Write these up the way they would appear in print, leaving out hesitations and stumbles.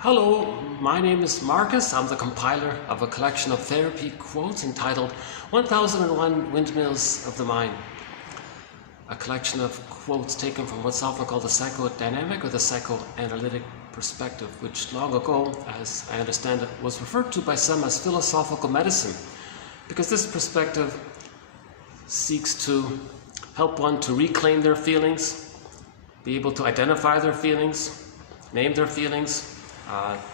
Hello, my name is Marcus. I'm the compiler of a collection of therapy quotes entitled 1001 Windmills of the Mind. A collection of quotes taken from what's often called the psychodynamic or the psychoanalytic perspective, which long ago, as I understand it, was referred to by some as philosophical medicine, because this perspective seeks to help one to reclaim their feelings, be able to identify their feelings, name their feelings,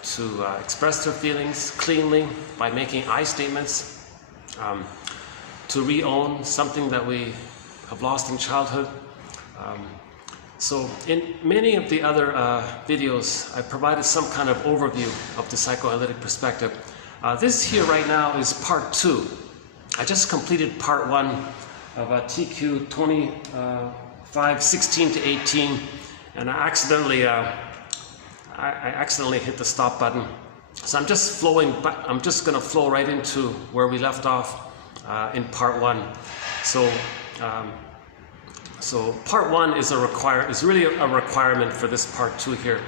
to express their feelings cleanly by making I statements, to re-own something that we have lost in childhood. So in many of the other videos, I provided some kind of overview of the psychoanalytic perspective. This here right now is part 2. I just completed part 1 of TQ 2516 to 18, and I accidentally hit the stop button. So I'm just going to flow right into where we left off in part 1. So part 1 is really a requirement for this part 2 here.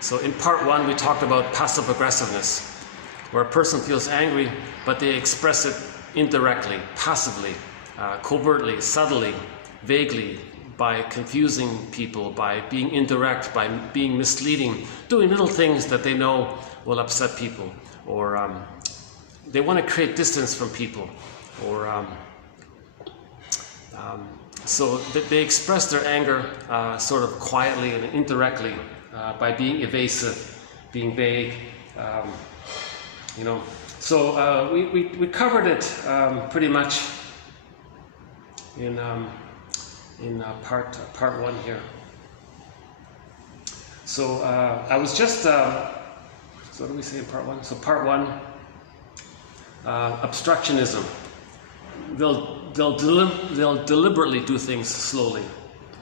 So in part 1 we talked about passive-aggressiveness, where a person feels angry but they express it indirectly, passively, covertly, subtly, vaguely, by confusing people, by being indirect, by being misleading, doing little things that they know will upset people, or they want to create distance from people, or so they express their anger sort of quietly and indirectly by being evasive, being vague, you know. So we covered it pretty much in part 1 here. So I was just, so what do we say in part 1? So part 1, obstructionism. They'll deliberately do things slowly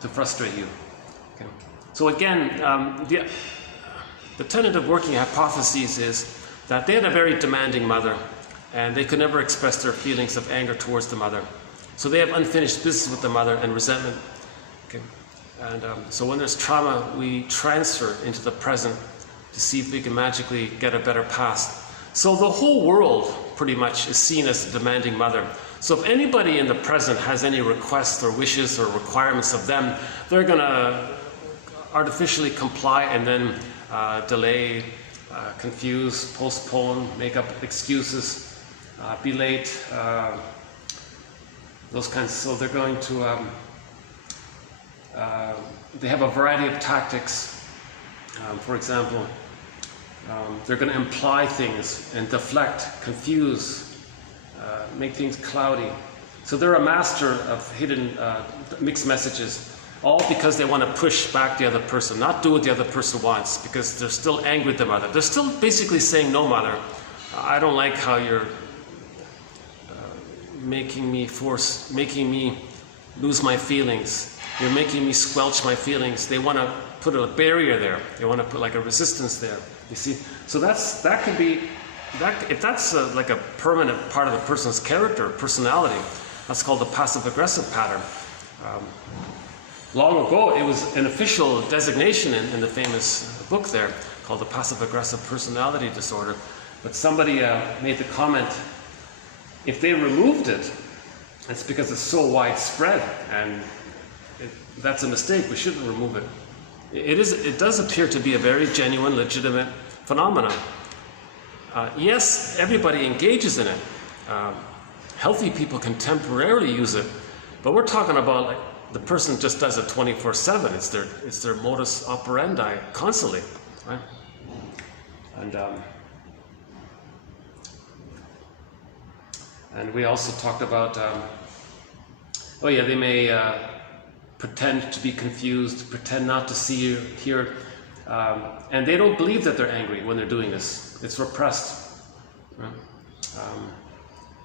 to frustrate you. Okay. So again, the tentative working hypothesis is that they had a very demanding mother, and they could never express their feelings of anger towards the mother. So they have unfinished business with the mother and resentment. Okay. And so when there's trauma, we transfer into the present to see if we can magically get a better past. So the whole world pretty much is seen as a demanding mother. So if anybody in the present has any requests or wishes or requirements of them, they're going to artificially comply and then delay, confuse, postpone, make up excuses, be late, those kinds. So they're going to, they have a variety of tactics. For example, they're going to imply things and deflect, confuse, make things cloudy. So they're a master of hidden mixed messages, all because they want to push back the other person, not do what the other person wants, because they're still angry with the mother. They're still basically saying, no mother, I don't like how you're making me lose my feelings. You're making me squelch my feelings. They want to put a barrier there. They want to put like a resistance there. You see? So that could be, if that's like a permanent part of a person's character, personality, that's called the passive-aggressive pattern. Long ago, it was an official designation in the famous book there called the passive-aggressive personality disorder. But somebody made the comment, if they removed it, it's because it's so widespread, and that's a mistake. We shouldn't remove it. It does appear to be a very genuine, legitimate phenomenon. Yes, everybody engages in it. Healthy people can temporarily use it, but we're talking about like the person just does it 24/7. It's their modus operandi constantly, right? And we also talked about, oh yeah, they may pretend to be confused, pretend not to see or hear, and they don't believe that they're angry when they're doing this. It's repressed. Right?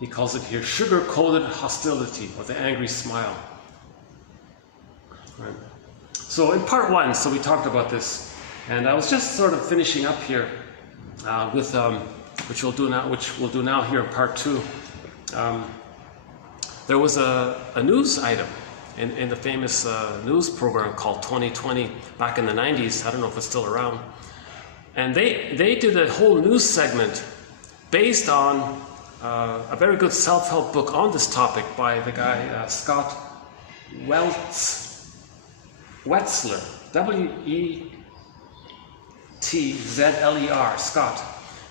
He calls it here sugar-coated hostility, or the angry smile. Right? So in part 1, so we talked about this, and I was just sort of finishing up here with which we'll do now here in part 2. There was a news item in the famous news program called 2020 back in the 90s. I don't know if it's still around. And they did a whole news segment based on a very good self-help book on this topic by the guy Scott Wetzler, W-E-T-Z-L-E-R, Scott.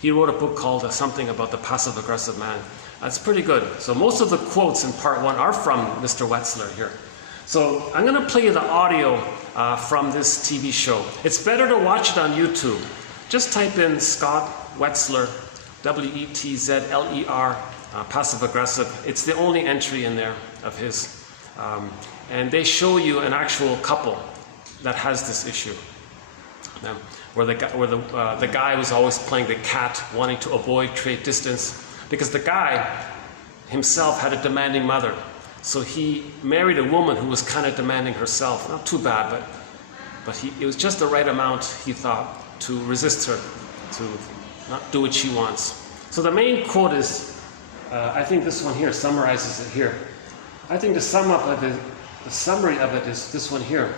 He wrote a book called Something About the Passive-Aggressive Man. That's pretty good. So most of the quotes in part 1 are from Mr. Wetzler here. So I'm going to play you the audio from this TV show. It's better to watch it on YouTube. Just type in Scott Wetzler, W-E-T-Z-L-E-R, passive-aggressive. It's the only entry in there of his. And they show you an actual couple that has this issue. Where the guy was always playing the cat, wanting to avoid, create distance, because the guy himself had a demanding mother. So he married a woman who was kind of demanding herself. Not too bad, but it was just the right amount, he thought, to resist her, to not do what she wants. So the main quote is, I think this one here summarizes it here. I think the summary of it is this one here,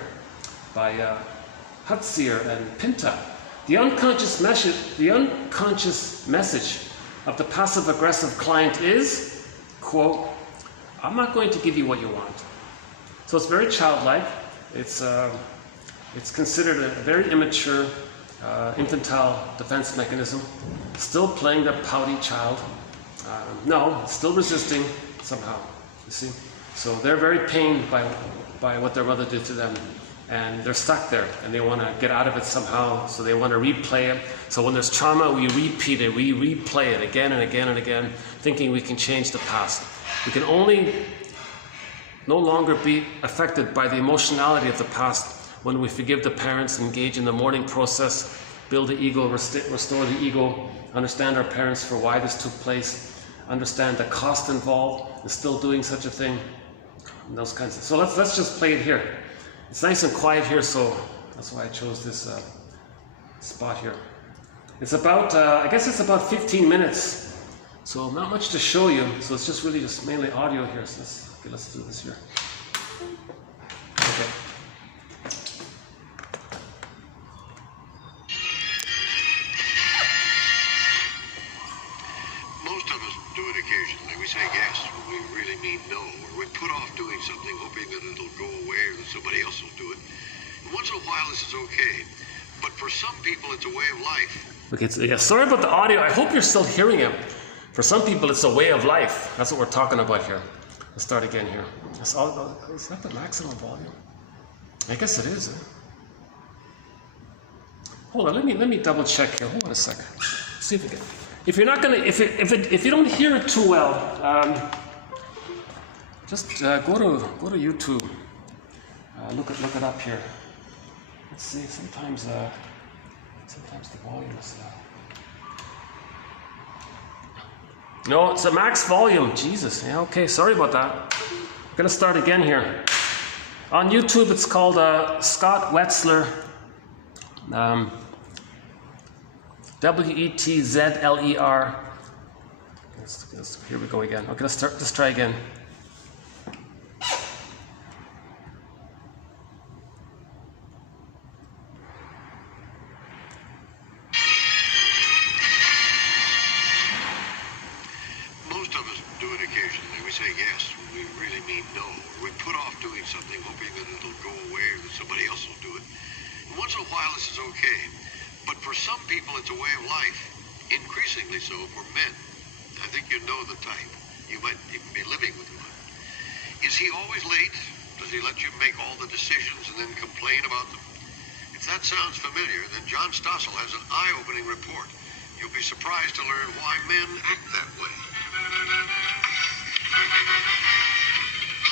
by Hutzier and Pinta. The unconscious message of the passive-aggressive client is, quote, I'm not going to give you what you want. So it's very childlike. It's considered a very immature, infantile defense mechanism. Still playing the pouty child. No, still resisting somehow, you see. So they're very pained by what their mother did to them. And they're stuck there, and they want to get out of it somehow, so they want to replay it. So when there's trauma, we repeat it, we replay it again and again and again, thinking we can change the past. We can only no longer be affected by the emotionality of the past when we forgive the parents, engage in the mourning process, build the ego, restore the ego, understand our parents for why this took place, understand the cost involved in still doing such a thing, and those kinds of. So let's just play it here. It's nice and quiet here, so that's why I chose this spot here. It's about, I guess it's about 15 minutes, so not much to show you. So it's just really just mainly audio here. So let's do this here. Okay. Most of us do it occasionally. We say yes when we really mean no, or we put off doing something hoping that it'll go away or that somebody else will do it. And once in a while this is okay, but for some people it's a way of life. Okay, yeah, sorry about the audio. I hope you're still hearing it. For some people it's a way of life. That's what we're talking about here. Let's start again here. Is that the maximum volume? I guess it is. Hold on, let me double check here. Hold on a second. See if we can. If you're not gonna, if you don't hear it too well, just go to YouTube. Look it up here. Let's see. Sometimes the volume is. No, it's a max volume. Jesus. Yeah. Okay. Sorry about that. I'm gonna start again here. On YouTube, it's called Scott Wetzler. W-E-T-Z-L-E-R. Here we go again. Okay, let's try again. Most of us do it occasionally. We say yes when we really mean no, or we put off doing something hoping that it'll go away or that somebody else will do it. And once in a while this is okay. But for some people, it's a way of life, increasingly so for men. I think you know the type. You might even be living with one. Is he always late? Does he let you make all the decisions and then complain about them? If that sounds familiar, then John Stossel has an eye-opening report. You'll be surprised to learn why men act that way. I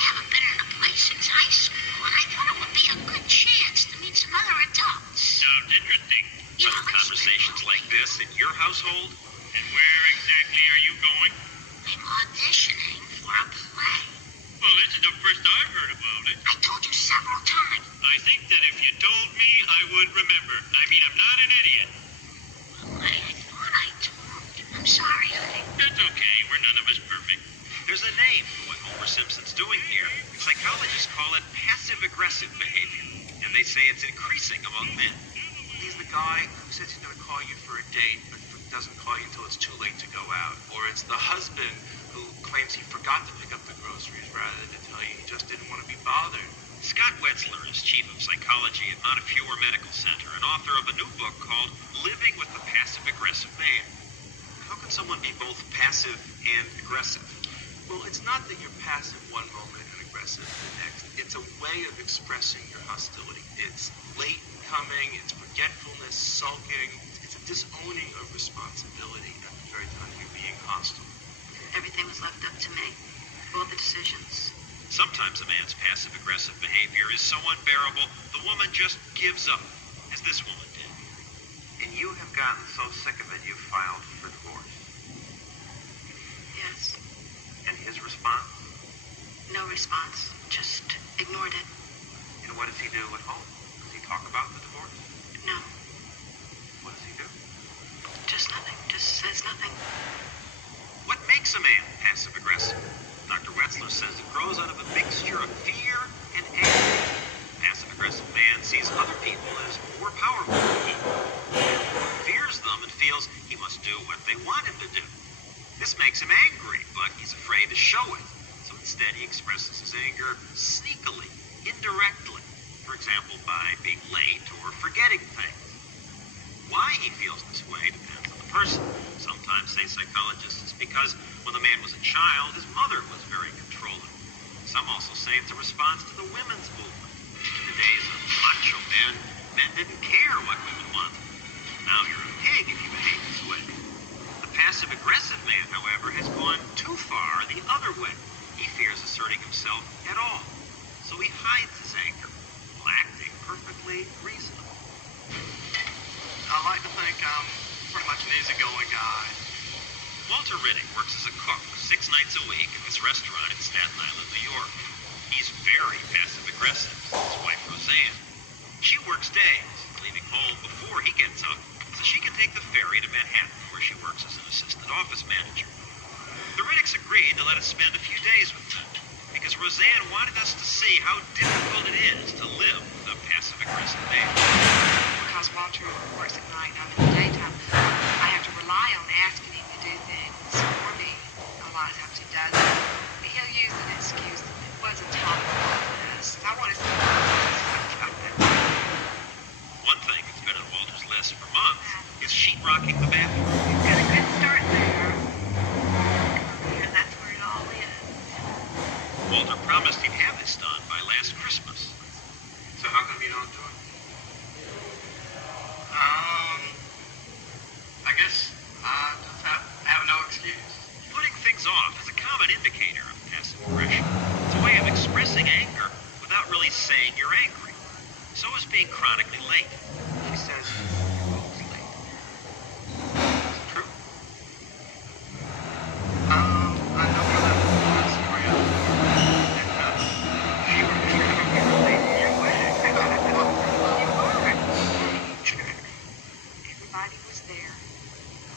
haven't been in a place since high school, and I thought it would be a good chance to meet some other adults. Sounds interesting. Some conversations like this in your household? And where exactly are you going? I'm auditioning for a play. Well, this is the first I've heard about it. I told you several times. I think that if you told me, I would remember. I mean, I'm not an idiot. Well, I thought I told you. I'm sorry, honey. That's okay. We're none of us perfect. There's a name for what Homer Simpson's doing here. Psychologists call it passive-aggressive behavior. And they say it's increasing among men. He's the guy who says he's going to call you for a date, but doesn't call you until it's too late to go out. Or it's the husband who claims he forgot to pick up the groceries rather than to tell you he just didn't want to be bothered. Scott Wetzler is chief of psychology at Montefiore Medical Center and author of a new book called Living with the Passive-Aggressive Man. How can someone be both passive and aggressive? Well, it's not that you're passive one moment and aggressive the next. It's a way of expressing your hostility. It's late coming, it's forgetfulness, sulking. It's a disowning of responsibility at the very time you're being hostile. Everything was left up to me. All the decisions. Sometimes a man's passive-aggressive behavior is so unbearable, the woman just gives up, as this woman did. And you have gotten so sick of it, you filed for divorce. Yes. And his response? No response. Just ignored it. And what does he do at home? Does he talk about the divorce? No. What does he do? Just nothing. Just says nothing. What makes a man passive-aggressive? Dr. Wetzler says it grows out of a mixture of fear and anger. Passive-aggressive man sees other people as more powerful than he, fears them and feels he must do what they want him to do. This makes him angry, but he's afraid to show it. So instead he expresses his anger sneakily, indirectly. For example, by being late or forgetting things. Why he feels this way depends on the person. Sometimes, say psychologists, it's because when the man was a child, his mother was very controlling. Some also say it's a response to the women's movement. In the days of macho men, men didn't care what women wanted. Now you're a pig if you behave this way. The passive-aggressive man, however, has gone too far the other way. He fears asserting himself at all. So he hides his anger, while acting perfectly reasonable. I like to think I'm pretty much an easygoing guy. Walter Riddick works as a cook 6 nights a week at this restaurant in Staten Island, New York. He's very passive-aggressive. His wife, Roseanne. She works days, leaving home before he gets up, so she can take the ferry to Manhattan, where she works as an assistant office manager. The Riddicks agreed to let us spend a few days with them, because Roseanne wanted us to see how difficult it is to live with a passive-aggressive man. Because Walter works at night, I'm in the daytime, I have to rely on asking him to do things for me. A lot of times he doesn't. But he'll use an excuse. It wasn't tolerable for this. I want to see One thing that's been on Walter's list for months is sheetrocking the bathroom. He's got a good start there. And that's where it all is. Walter promised he'd have this done by last Christmas. So how come you don't do it? I guess I just have no excuse. Putting things off is a common indicator of passive aggression. It's a way of expressing anger without really saying you're angry. So is being chronically late. She says you're always late. Is it true? I know where that story is. She was late in your wedding. Everybody was there.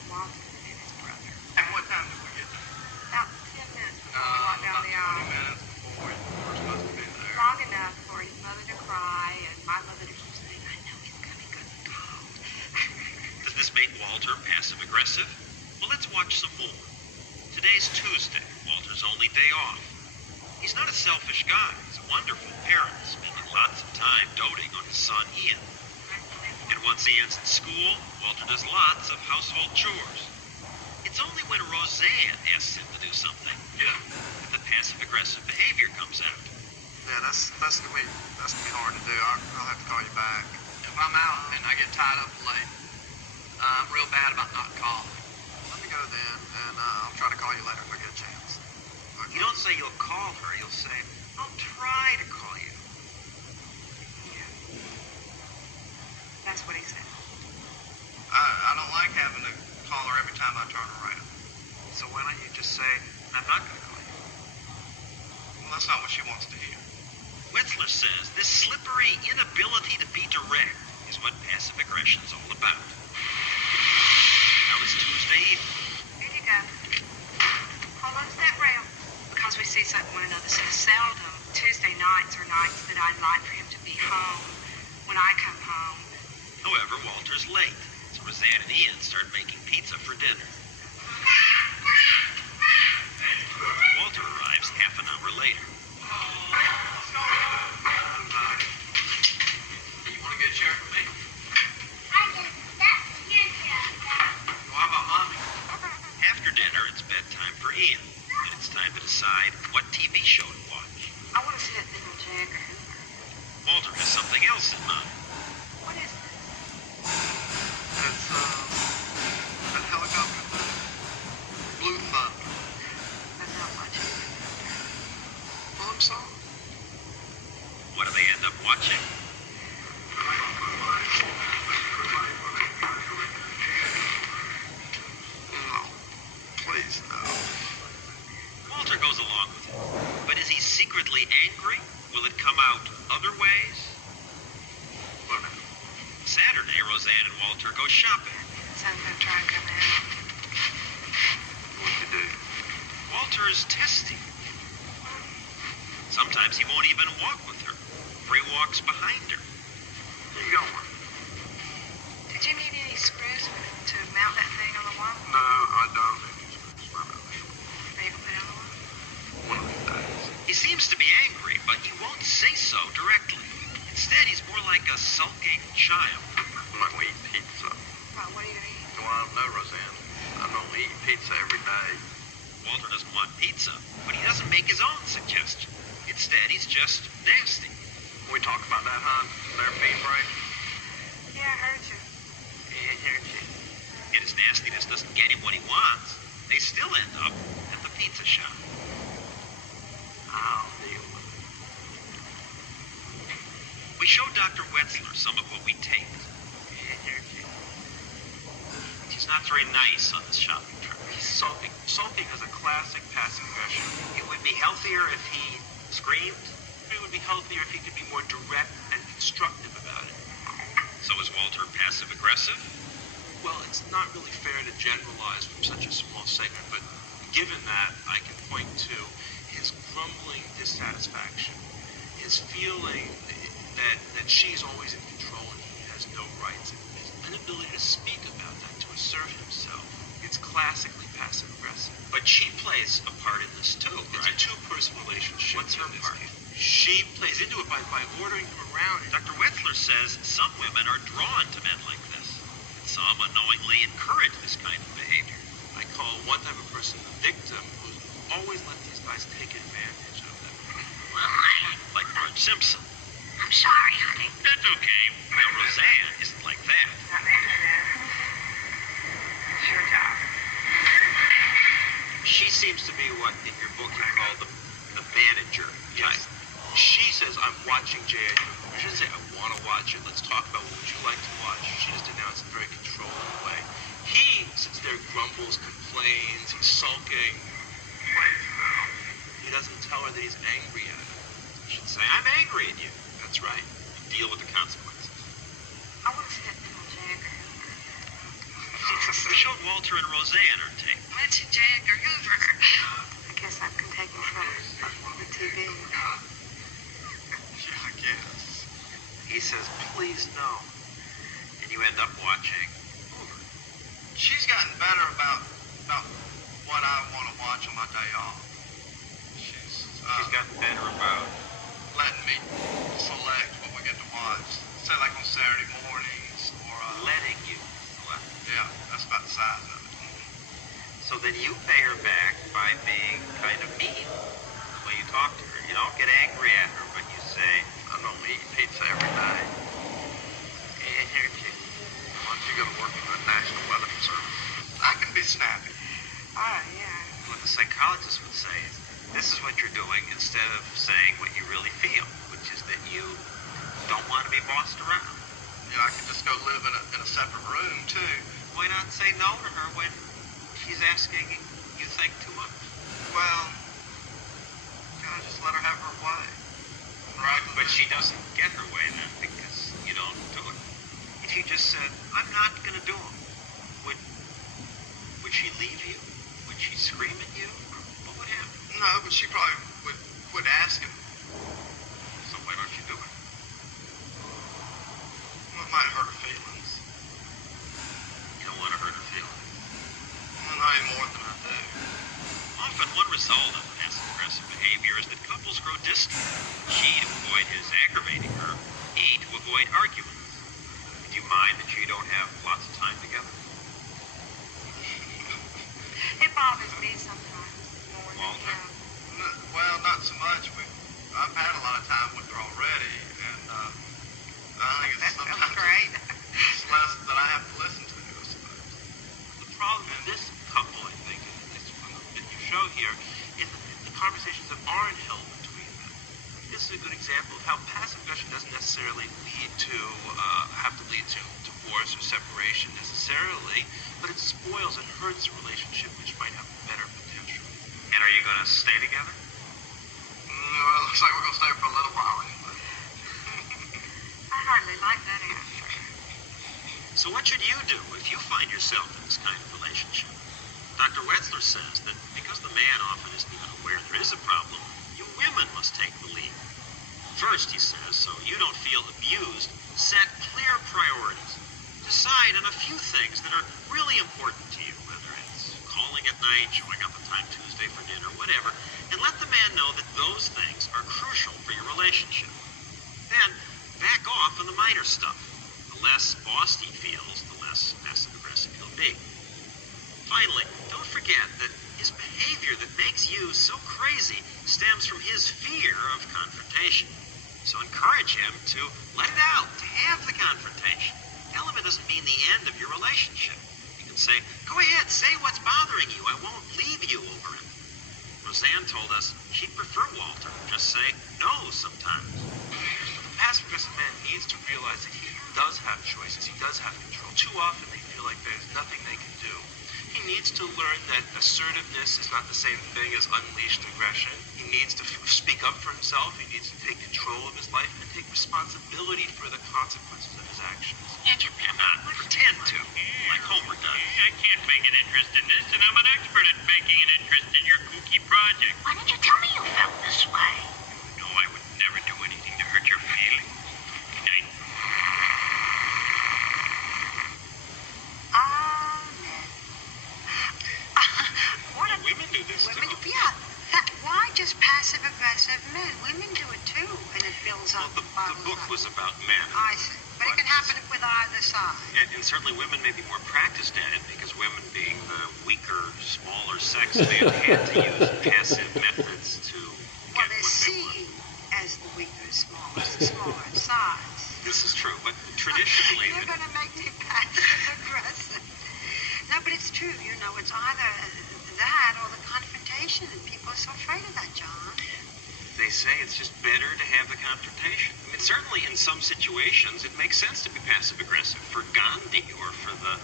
Walter and his brother. And what time did we get there? About 10 minutes before we walked down the aisle. 20 minutes before we were supposed to be there. Long enough for his mother to cry and my mother to keep saying, I know he's coming because he's cold. Does this make Walter passive-aggressive? Well, let's watch some more. Today's Tuesday, Walter's only day off. He's not a selfish guy. He's a wonderful parent, spending lots of time doting on his son, Ian. And once Ian's at school, Walter does lots of household chores. It's only when Roseanne asks him to do something that the passive-aggressive behavior comes out. Yeah, that's gonna be hard to do. I'll have to call you back. If I'm out and I get tied up late, I'm real bad about not calling. Let me go then, and I'll try to call you later if I get a chance. You don't say you'll call her, you'll say, I'll try to call you. Yeah. That's what he said. I don't like having to call her every time I turn around. So why don't you just say, I'm not going to call you? Well, that's not what she wants to hear. Wetzler says this slippery inability to be direct is what passive aggression is all about. Now it's Tuesday evening. Here you go. Hold on to that rail. Because we see one another so seldom, Tuesday nights are nights that I'd like for him to be home when I come home. However, Walter's Roseanne and Ian start making pizza for dinner. Walter arrives half an hour later. You want to get a chair for me? Well, how about mommy? After dinner, it's bedtime for Ian, and it's time to decide what TV show to watch. I want to see that thing on J. Edgar Hoover. Walter has something else in mind. What is it? That's, that helicopter thing. Blue Thunder. That's not much. Well, I'm sorry. What do they end up watching? No. Please, no. Walter goes along with it. But is he secretly angry? Will it come out other ways? Look, Saturday, Roseanne and Walter go shopping. Son's gonna try and come out. what you do? Walter's testy. Sometimes he won't even walk with her. Free walks behind her. Where you going? Did you need any screws to mount that thing on the wall? No, I don't. Are you gonna put it on the wall? One of these days. He seems to be angry, but he won't say so directly. Instead, he's more like a sulking child. I'm not going to eat pizza. Well, what are you gonna eat? Well, I don't know, Roseanne. I'm going to eat pizza every day. Walter doesn't want pizza, but he doesn't make his own suggestion. Instead, he's just nasty. We talked about that, hon? Therapy break? Yeah, I heard you. Yeah, here she. And his nastiness doesn't get him what he wants. They still end up at the pizza shop. I'll deal with it. We show Dr. Wetzler some of what we taped. Yeah, here she. He's not very nice on this shopping trip. He's sulking. Sulking is a classic passive aggression. It would be healthier if he screamed. It would be healthier if he could be more direct and constructive about it. So is Walter passive-aggressive? Well, it's not really fair to generalize from such a small segment, but given that, I can point to his grumbling dissatisfaction, his feeling that she's always in control and he has no rights, and his inability to speak about that, to assert himself. It's classically passive-aggressive. But she plays a part in this too, It's right? a two-person relationship. What's her in this part? case. She plays into it by ordering him around. Dr. Wetzler says some women are drawn to men like this. Some unknowingly encourage this kind of behavior. I call one type of person the victim who's always let these guys take advantage of them. Well, honey, Like Marge Simpson. I'm sorry, honey. That's okay. Now, Roseanne isn't like that. Not into this. It's your job. She seems to be what in your book you call the manager type. Yes. She says, I'm watching J. Edgar. She doesn't say, I want to watch it. Let's talk about what would you like to watch. She just announced it in a very controlled way. He sits there, grumbles, complains, he's sulking. He doesn't tell her that he's angry at her. You should say, I'm angry at you. That's right. Deal with the consequences. I want to see that thing on J. Edgar Hoover. We showed Walter and Roseanne our tape. Mention J. Edgar Hoover. I guess I can take him from the TV. Yeah, I guess. He says, please no. And you end up watching Hoover. She's gotten better about what I want to watch on my day off. She's She's gotten better about. letting me select what we get to watch. Say like on Saturday mornings or Letting you select. yeah, that's about the size of it. So then you pay her back by being kind of mean. The way you talk to her. You don't get angry at her, but you say, I don't eat pizza every day. And here, kid, why don't you go to work for the National Weather Service? I can be snappy. Oh, yeah. what the psychologist would say is, this is what you're doing instead of saying what you really feel, which is that you don't want to be bossed around. You know, I could just go live in a separate room, too. Why not say no to her when she's asking you think too much? Well, gotta just let her have her way. Rather But than- she doesn't get her way then because you don't do it. If you just said, I'm not going to do them, would she leave you? Would she scream at you? What would happen? No, but she probably would quit asking. So why don't you do it? Well, it might hurt her feelings. individuals grow distant. She to avoid his aggravating her, he to avoid arguments. Do you mind that you don't have lots of time together? It bothers me sometimes more than Walter? him. Well, not so much. I've had a lot of time with her already, and I think it's That sounds sometimes great. it's less that I have to listen to, I suppose. The problem in this couple, I think, at least from the bit you show here, is the conversations that aren't held between them. This is a good example of how passive aggression doesn't necessarily have to lead to divorce or separation necessarily, but it spoils and hurts a relationship which might have better potential. And are you going to stay together? Well, it looks like we're going to stay for a little while anyway. I hardly like that answer. So what should you do if you find yourself in this kind of relationship? Dr. Wetzler says that because the man often isn't even aware there is a problem, you women must take the lead. First, he says, so you don't feel abused, set clear priorities. Decide on a few things that are really important to you, whether it's calling at night, showing up on time Tuesday for dinner, whatever, and let the man know that those things are crucial for your relationship. Then, back off on the minor stuff. The less bossed he feels, the less passive-aggressive he'll be. Finally, don't forget that his behavior that makes you so crazy stems from his fear of confrontation. So encourage him to let it out, to have the confrontation. Tell him it doesn't mean the end of your relationship. You can say, go ahead, say what's bothering you. I won't leave you over it. Roseanne told us she'd prefer Walter just say no sometimes. The passive-aggressive man needs to realize that he does have choices, he does have control. Too often they feel like there's nothing they can do. He needs to learn that assertiveness is not the same thing as unleashed aggression. He needs to speak up for himself. He needs to take control of his life and take responsibility for the consequences of his actions. You cannot pretend to, like Homer does. I can't make an interest in this, and I'm an expert at making an interest in your kooky project. Why didn't you tell me you felt this way? No, I would never do anything to hurt your feelings. Good night. Women do this Women, too. yeah. Why just passive-aggressive men? Women do it too, and it builds Well, up. the book was about men. I see. But it can happen with either side. And certainly women may be more practiced at it because women being the weaker, smaller sex may have had to use passive methods to Well, get they're what they seen want. as the weaker, smallest, the smaller in size. This is true, but traditionally... You're going to make me passive-aggressive. No, but it's true. You know, it's either that or the confrontation, and people are so afraid of that, John. They say it's just better to have the confrontation. I mean, certainly in some situations, it makes sense to be passive-aggressive for Gandhi or for the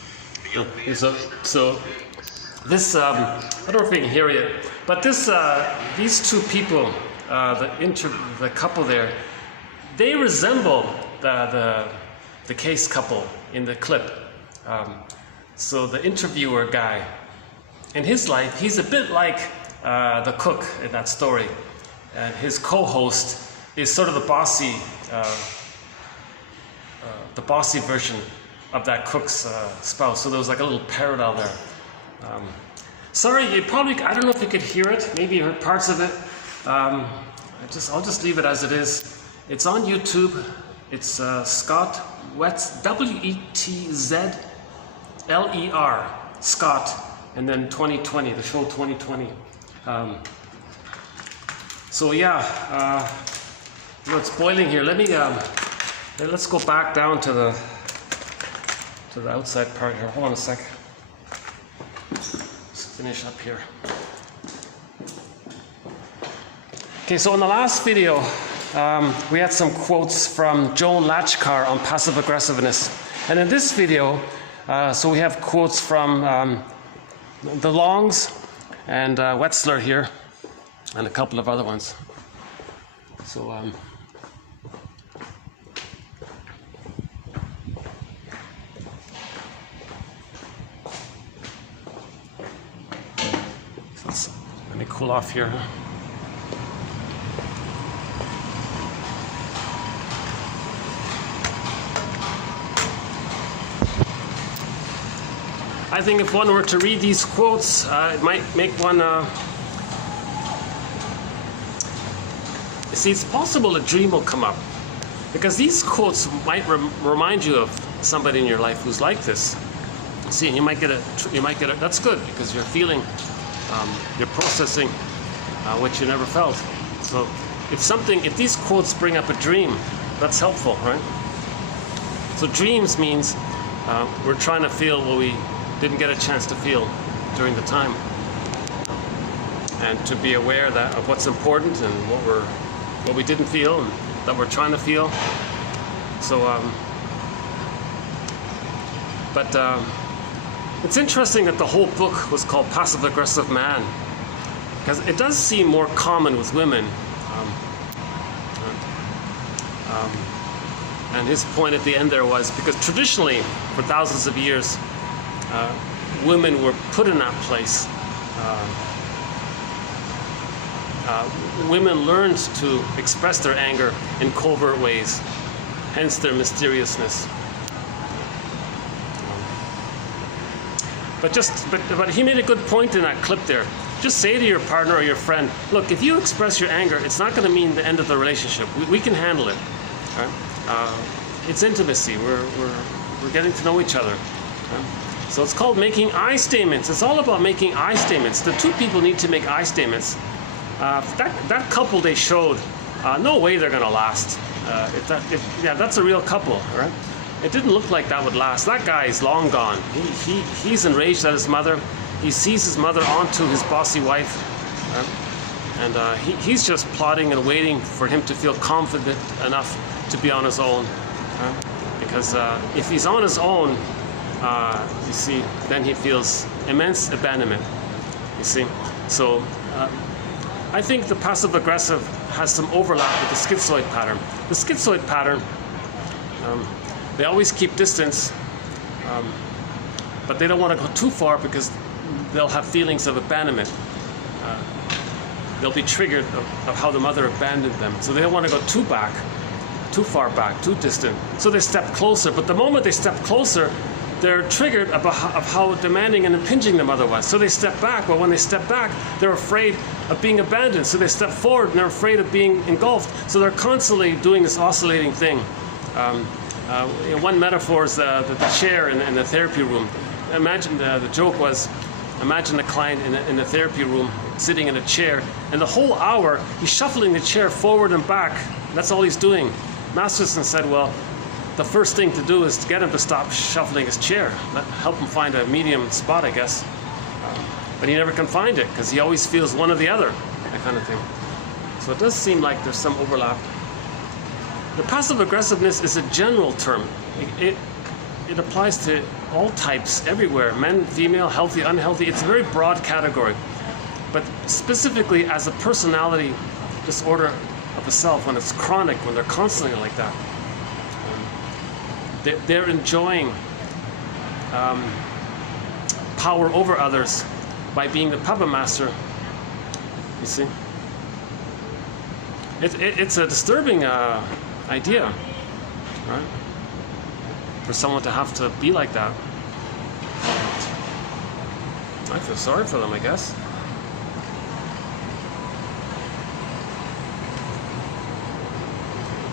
young man. So this, I don't know if we can hear it, but this, these two people, the couple there, they resemble the case couple in the clip. So the interviewer guy, in his life, he's a bit like the cook in that story. And his co-host is sort of the bossy version of that cook's spouse. So there was like a little parallel there. Sorry, I don't know if you could hear it. Maybe you heard parts of it. I'll just leave it as it is. It's on YouTube. It's Scott Wetz, W-E-T-Z-L-E-R, Scott, and then 2020, the show 2020. So yeah, it's boiling here. Let's go back down to the outside part here. Hold on a sec. Let's finish up here. Okay, so in the last video, we had some quotes from Joan Lachkar on passive-aggressiveness. And in this video, so we have quotes from the Longs and Wetzler here, and a couple of other ones. So, let me cool off here. I think if one were to read these quotes, it might make one See, it's possible a dream will come up, because these quotes might remind you of somebody in your life who's like this. See, and you might get a. That's good, because you're feeling, you're processing what you never felt. So, if these quotes bring up a dream, that's helpful, right? So dreams means we're trying to feel what we didn't get a chance to feel during the time, and to be aware of what's important and what we didn't feel and that we're trying to feel. So, it's interesting that the whole book was called Passive-Aggressive Man, because it does seem more common with women. And his point at the end there was, because traditionally, for thousands of years, women were put in that place. Women learned to express their anger in covert ways, hence their mysteriousness. But he made a good point in that clip there. Just say to your partner or your friend, look, if you express your anger, it's not going to mean the end of the relationship. We can handle it. Right? It's intimacy. We're getting to know each other. Right? So it's called making I statements. It's all about making I statements. The two people need to make I statements. That couple they showed, no way they're going to last. That's a real couple, right? It didn't look like that would last. That guy is long gone. He's enraged at his mother. He sees his mother onto his bossy wife, and he's just plotting and waiting for him to feel confident enough to be on his own. Because if he's on his own, you see, then he feels immense abandonment. You see, so I think the passive-aggressive has some overlap with the schizoid pattern. The schizoid pattern, they always keep distance, but they don't want to go too far because they'll have feelings of abandonment. They'll be triggered of how the mother abandoned them. So they don't want to go too far back, too distant. So they step closer. But the moment they step closer, they're triggered of how demanding and impinging the mother was. So they step back. But when they step back, they're afraid of being abandoned. So they step forward and they're afraid of being engulfed. So they're constantly doing this oscillating thing. One metaphor is the chair in the therapy room. Imagine the joke was, imagine the client in the therapy room sitting in a chair, and the whole hour he's shuffling the chair forward and back. That's all he's doing. Masterson said, well, the first thing to do is to get him to stop shuffling his chair. Help him find a medium spot, I guess. But he never can find it because he always feels one or the other, that kind of thing. So it does seem like there's some overlap. The passive-aggressiveness is a general term. It applies to all types, everywhere, men, female, healthy, unhealthy. It's a very broad category. But specifically as a personality disorder of the self, when it's chronic, when they're constantly like that, they're enjoying power over others by being the puppet master. You see? It's a disturbing idea, right? For someone to have to be like that. I feel sorry for them, I guess.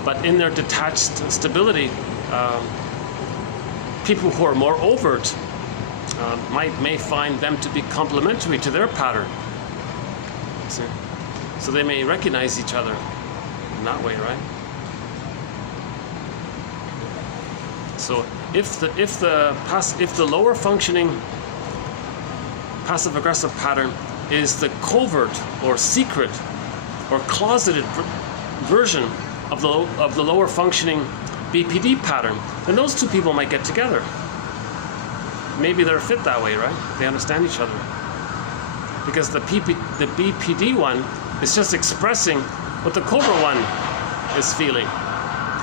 But in their detached stability, people who are more overt may find them to be complementary to their pattern. See? So they may recognize each other in that way, right? So if the lower functioning passive-aggressive pattern is the covert or secret or closeted version of the lower functioning BPD pattern, then those two people might get together. Maybe they're fit that way, right? They understand each other. Because the BPD one is just expressing what the covert one is feeling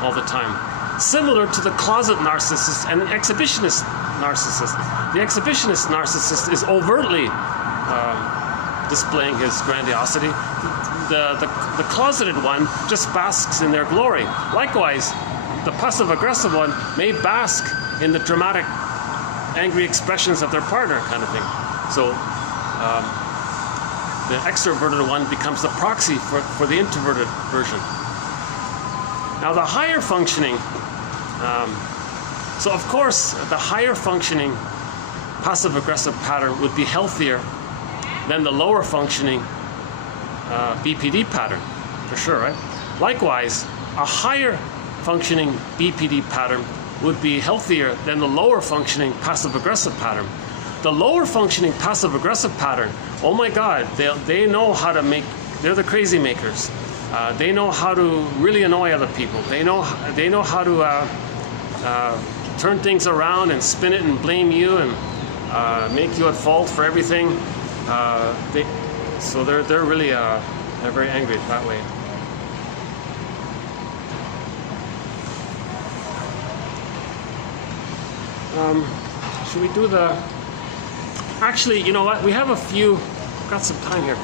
all the time. Similar to the closet narcissist and the exhibitionist narcissist. The exhibitionist narcissist is overtly displaying his grandiosity. The closeted one just basks in their glory. Likewise, the passive-aggressive one may bask in the dramatic, angry expressions of their partner, kind of thing. So the extroverted one becomes the proxy for the introverted version. Now the higher functioning, so of course the higher functioning passive-aggressive pattern would be healthier than the lower functioning BPD pattern, for sure, right? Likewise, a higher functioning BPD pattern would be healthier than the lower functioning passive-aggressive pattern. The lower functioning passive-aggressive pattern, oh my God, they know how to make, they're the crazy makers. They know how to really annoy other people. They know how to turn things around and spin it and blame you and make you at fault for everything. So they're really they're very angry that way. Should we do the? Actually, you know what? We have a few. Got some time here.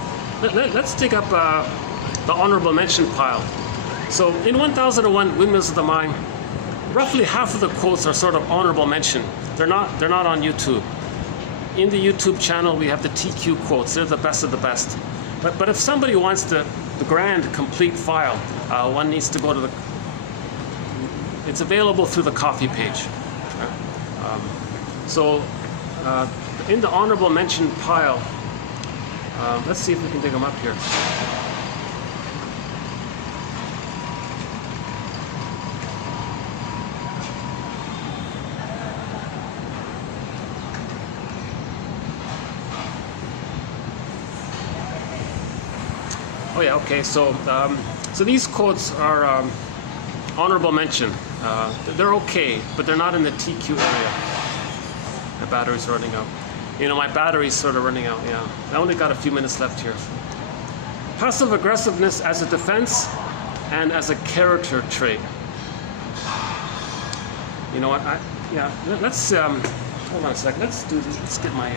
Let's dig up the honorable mention pile. So in 1001 Windmills of the Mind, roughly half of the quotes are sort of honorable mention. They're not on YouTube. In the YouTube channel, we have the TQ quotes. They're the best of the best. But if somebody wants the grand, complete file, one needs to go to the... It's available through the coffee page. So in the honorable mention pile, let's see if we can dig them up here. Oh yeah, okay. So these quotes are honorable mention. They're okay, but they're not in the TQ area. My battery's running out. You know, my battery's sort of running out. Yeah, I only got a few minutes left here. Passive aggressiveness as a defense and as a character trait. You know what? Let's hold on a second. Let's do this. Let's get my.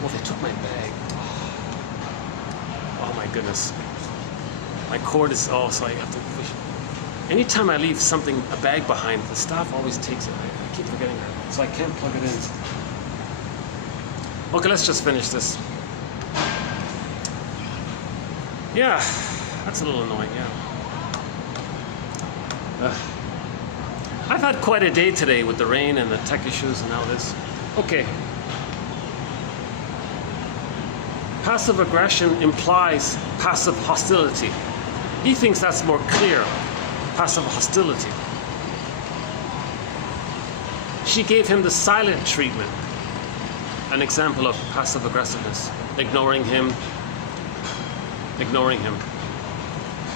Well, they took my bag. Oh my goodness. My cord is, so I have to push it. Anytime I leave something, a bag behind, the staff always takes it. I keep forgetting it, so I can't plug it in. Okay, let's just finish this. Yeah, that's a little annoying, yeah. I've had quite a day today with the rain and the tech issues and all this. Okay. Passive aggression implies passive hostility. He thinks that's more clear. Passive hostility. She gave him the silent treatment. An example of passive aggressiveness. Ignoring him.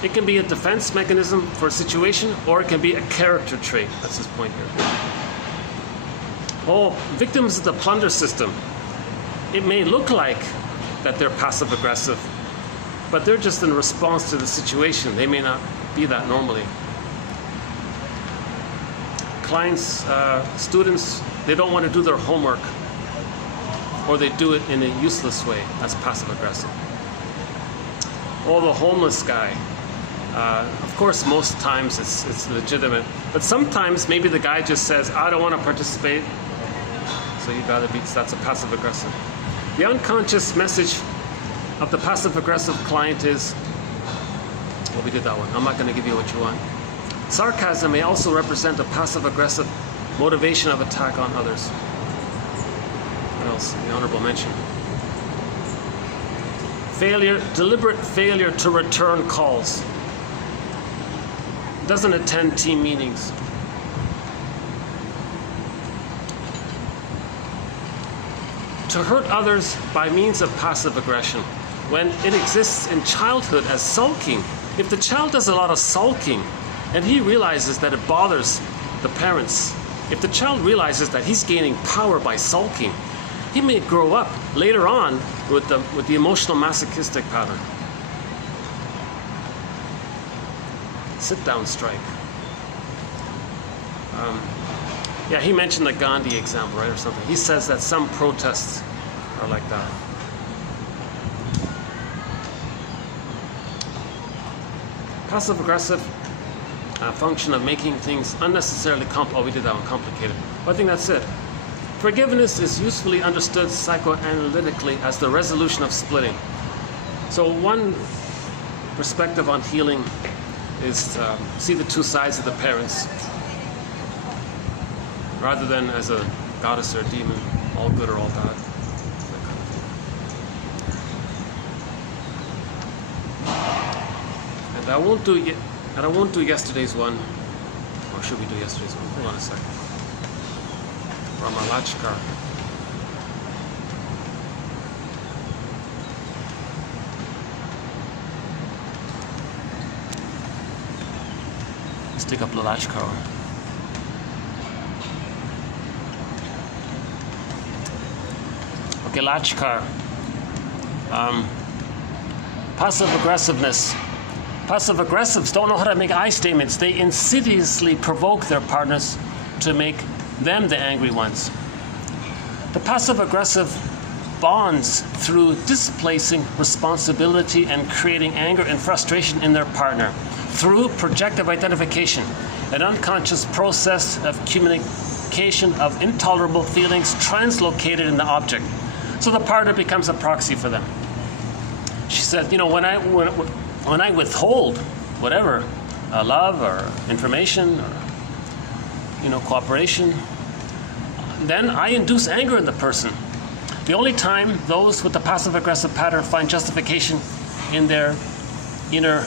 It can be a defense mechanism for a situation, or it can be a character trait. That's his point here. Oh, victims of the plunder system. It may look like that they're passive aggressive, but they're just in response to the situation. They may not be that normally. Clients, students, they don't want to do their homework, or they do it in a useless way. That's passive aggressive. Or the homeless guy. Of course, most times it's legitimate, but sometimes maybe the guy just says, I don't want to participate, so you'd rather be, that's a passive aggressive. The unconscious message of the passive-aggressive client is, well, we did that one. I'm not going to give you what you want. Sarcasm may also represent a passive-aggressive motivation of attack on others. What else? The honorable mention. Failure, deliberate failure to return calls. Doesn't attend team meetings. To hurt others by means of passive aggression, when it exists in childhood as sulking. If the child does a lot of sulking and he realizes that it bothers the parents, if the child realizes that he's gaining power by sulking, he may grow up later on with the emotional masochistic pattern. Sit down strike. Yeah, he mentioned the Gandhi example, right, or something. He says that some protests are like that. Passive-aggressive function of making things unnecessarily we did that one, complicated. But I think that's it. Forgiveness is usefully understood psychoanalytically as the resolution of splitting. So one perspective on healing is see the two sides of the parents, rather than as a goddess or a demon, all good or all bad. And I won't do yesterday's one. Or should we do yesterday's one? Hold on a second. We're on my latch car. Let's take up the latch car. Okay, latch car. Passive-aggressiveness. Passive-aggressives don't know how to make I statements. They insidiously provoke their partners to make them the angry ones. The passive-aggressive bonds through displacing responsibility and creating anger and frustration in their partner through projective identification, an unconscious process of communication of intolerable feelings translocated in the object. So the partner becomes a proxy for them. She said, you know, when I withhold whatever, love or information or, you know, cooperation, then I induce anger in the person. The only time those with the passive-aggressive pattern find justification in their inner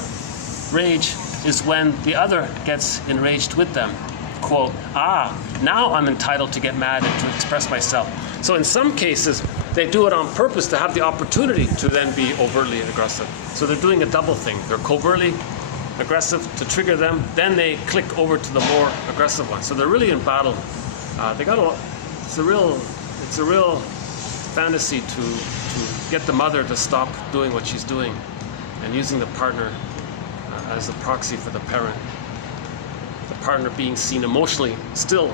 rage is when the other gets enraged with them. Quote, now I'm entitled to get mad and to express myself. So in some cases, they do it on purpose to have the opportunity to then be overtly aggressive. So they're doing a double thing. They're covertly aggressive to trigger them, then they click over to the more aggressive one. So they're really in battle. It's a real fantasy to get the mother to stop doing what she's doing and using the partner as a proxy for the parent. The partner being seen emotionally still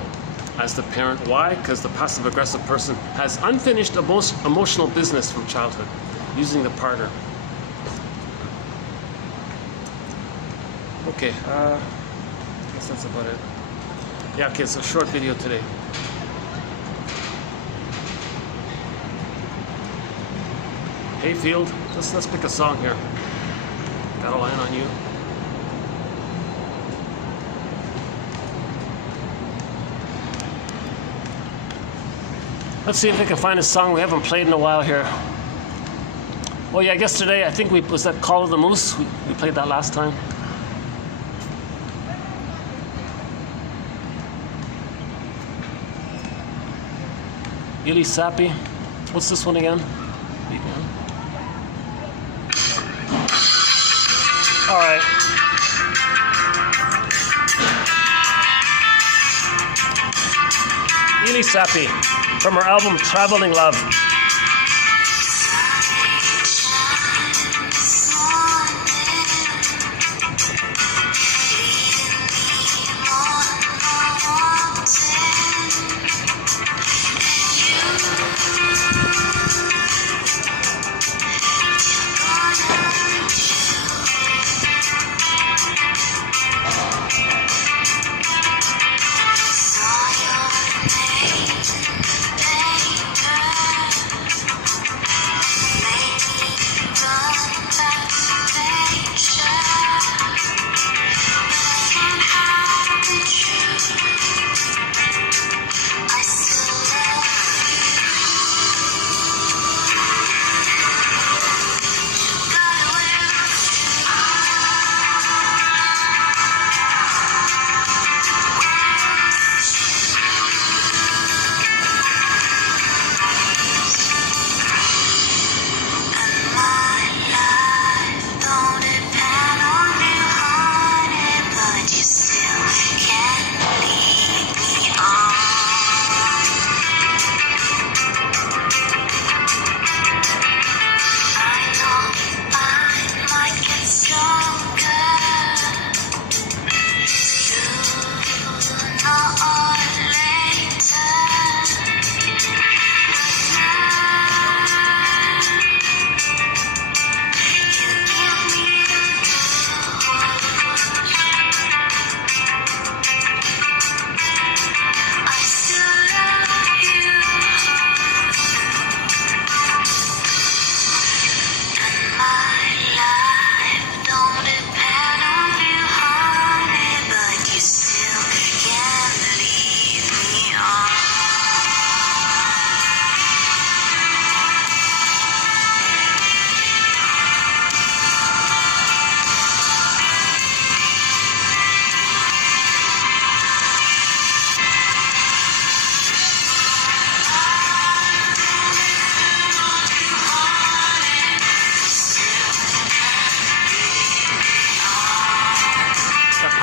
as the parent. Why? Because the passive-aggressive person has unfinished emotional business from childhood, using the partner. Okay, I guess that's about it. Yeah, okay, it's a short video today. Hayfield, let's pick a song here. Got a line on you. Let's see if we can find a song we haven't played in a while here. Oh yeah, I guess today, I think was that Call of the Moose? We played that last time. Illy Sappy. What's this one again? All right. Illy Sappy from her album Traveling Love.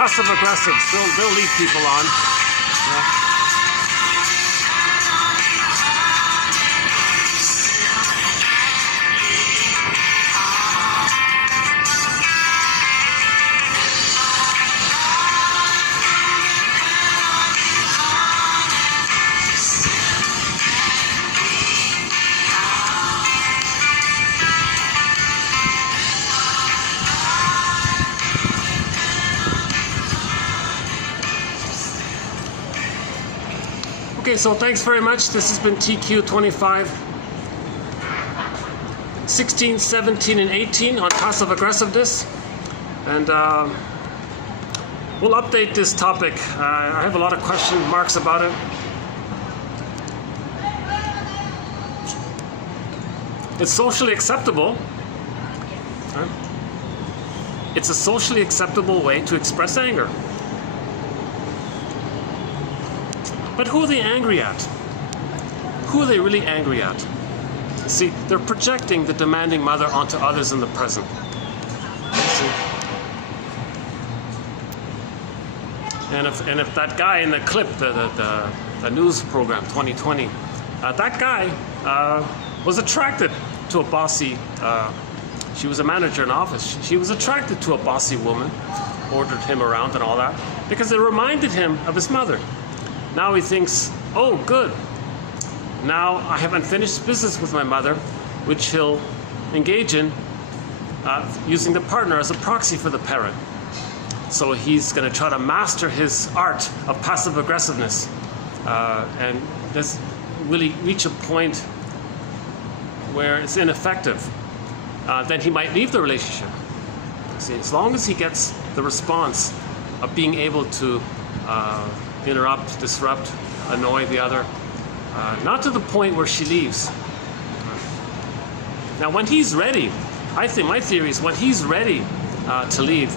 passive aggressives. They'll lead people on. Yeah. Okay, so thanks very much. This has been TQ 25, 16, 17, and 18 on passive aggressiveness. And we'll update this topic. I have a lot of question marks about it. It's socially acceptable. Right? It's a socially acceptable way to express anger. But who are they angry at? Who are they really angry at? See, they're projecting the demanding mother onto others in the present. See? And if that guy in the clip, the news program 2020, that guy was attracted to a bossy. She was a manager in office. She was attracted to a bossy woman, ordered him around and all that, because it reminded him of his mother. Now he thinks, oh, good. Now I have unfinished business with my mother, which he'll engage in using the partner as a proxy for the parent. So he's going to try to master his art of passive aggressiveness and just really reach a point where it's ineffective. Then he might leave the relationship. See, as long as he gets the response of being able to interrupt, disrupt, annoy the other, not to the point where she leaves. Now, when he's ready, I think my theory is when he's ready to leave,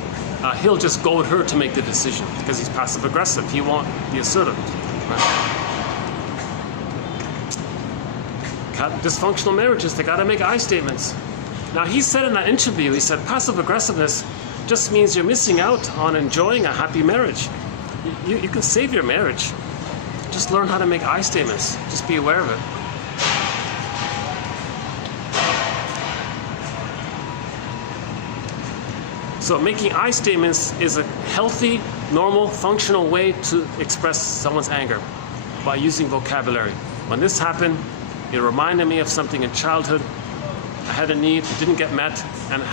he'll just goad her to make the decision because he's passive aggressive. He won't be assertive. Right? Dysfunctional marriages, they got to make I statements. Now, he said in that interview, he said passive aggressiveness just means you're missing out on enjoying a happy marriage. You can save your marriage. Just learn how to make I statements. Just be aware of it. So making I statements is a healthy, normal, functional way to express someone's anger by using vocabulary. When this happened, it reminded me of something in childhood. I had a need, it didn't get met, and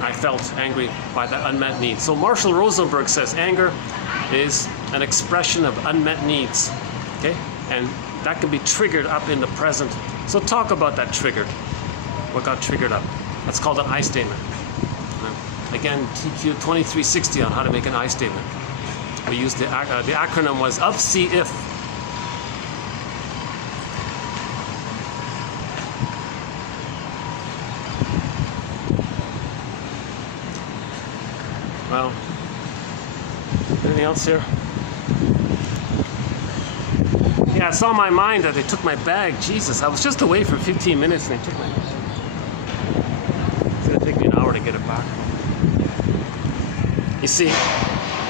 I felt angry by that unmet need. So Marshall Rosenberg says anger is an expression of unmet needs, okay? And that can be triggered up in the present. So talk about that triggered, what got triggered up. That's called an I statement. Again, TQ 2360 on how to make an I statement. We used the acronym was of, see, if. Well, anything else here? Yeah, it's on my mind that they took my bag. Jesus, I was just away for 15 minutes and they took my bag. It's going to take me an hour to get it back. You see,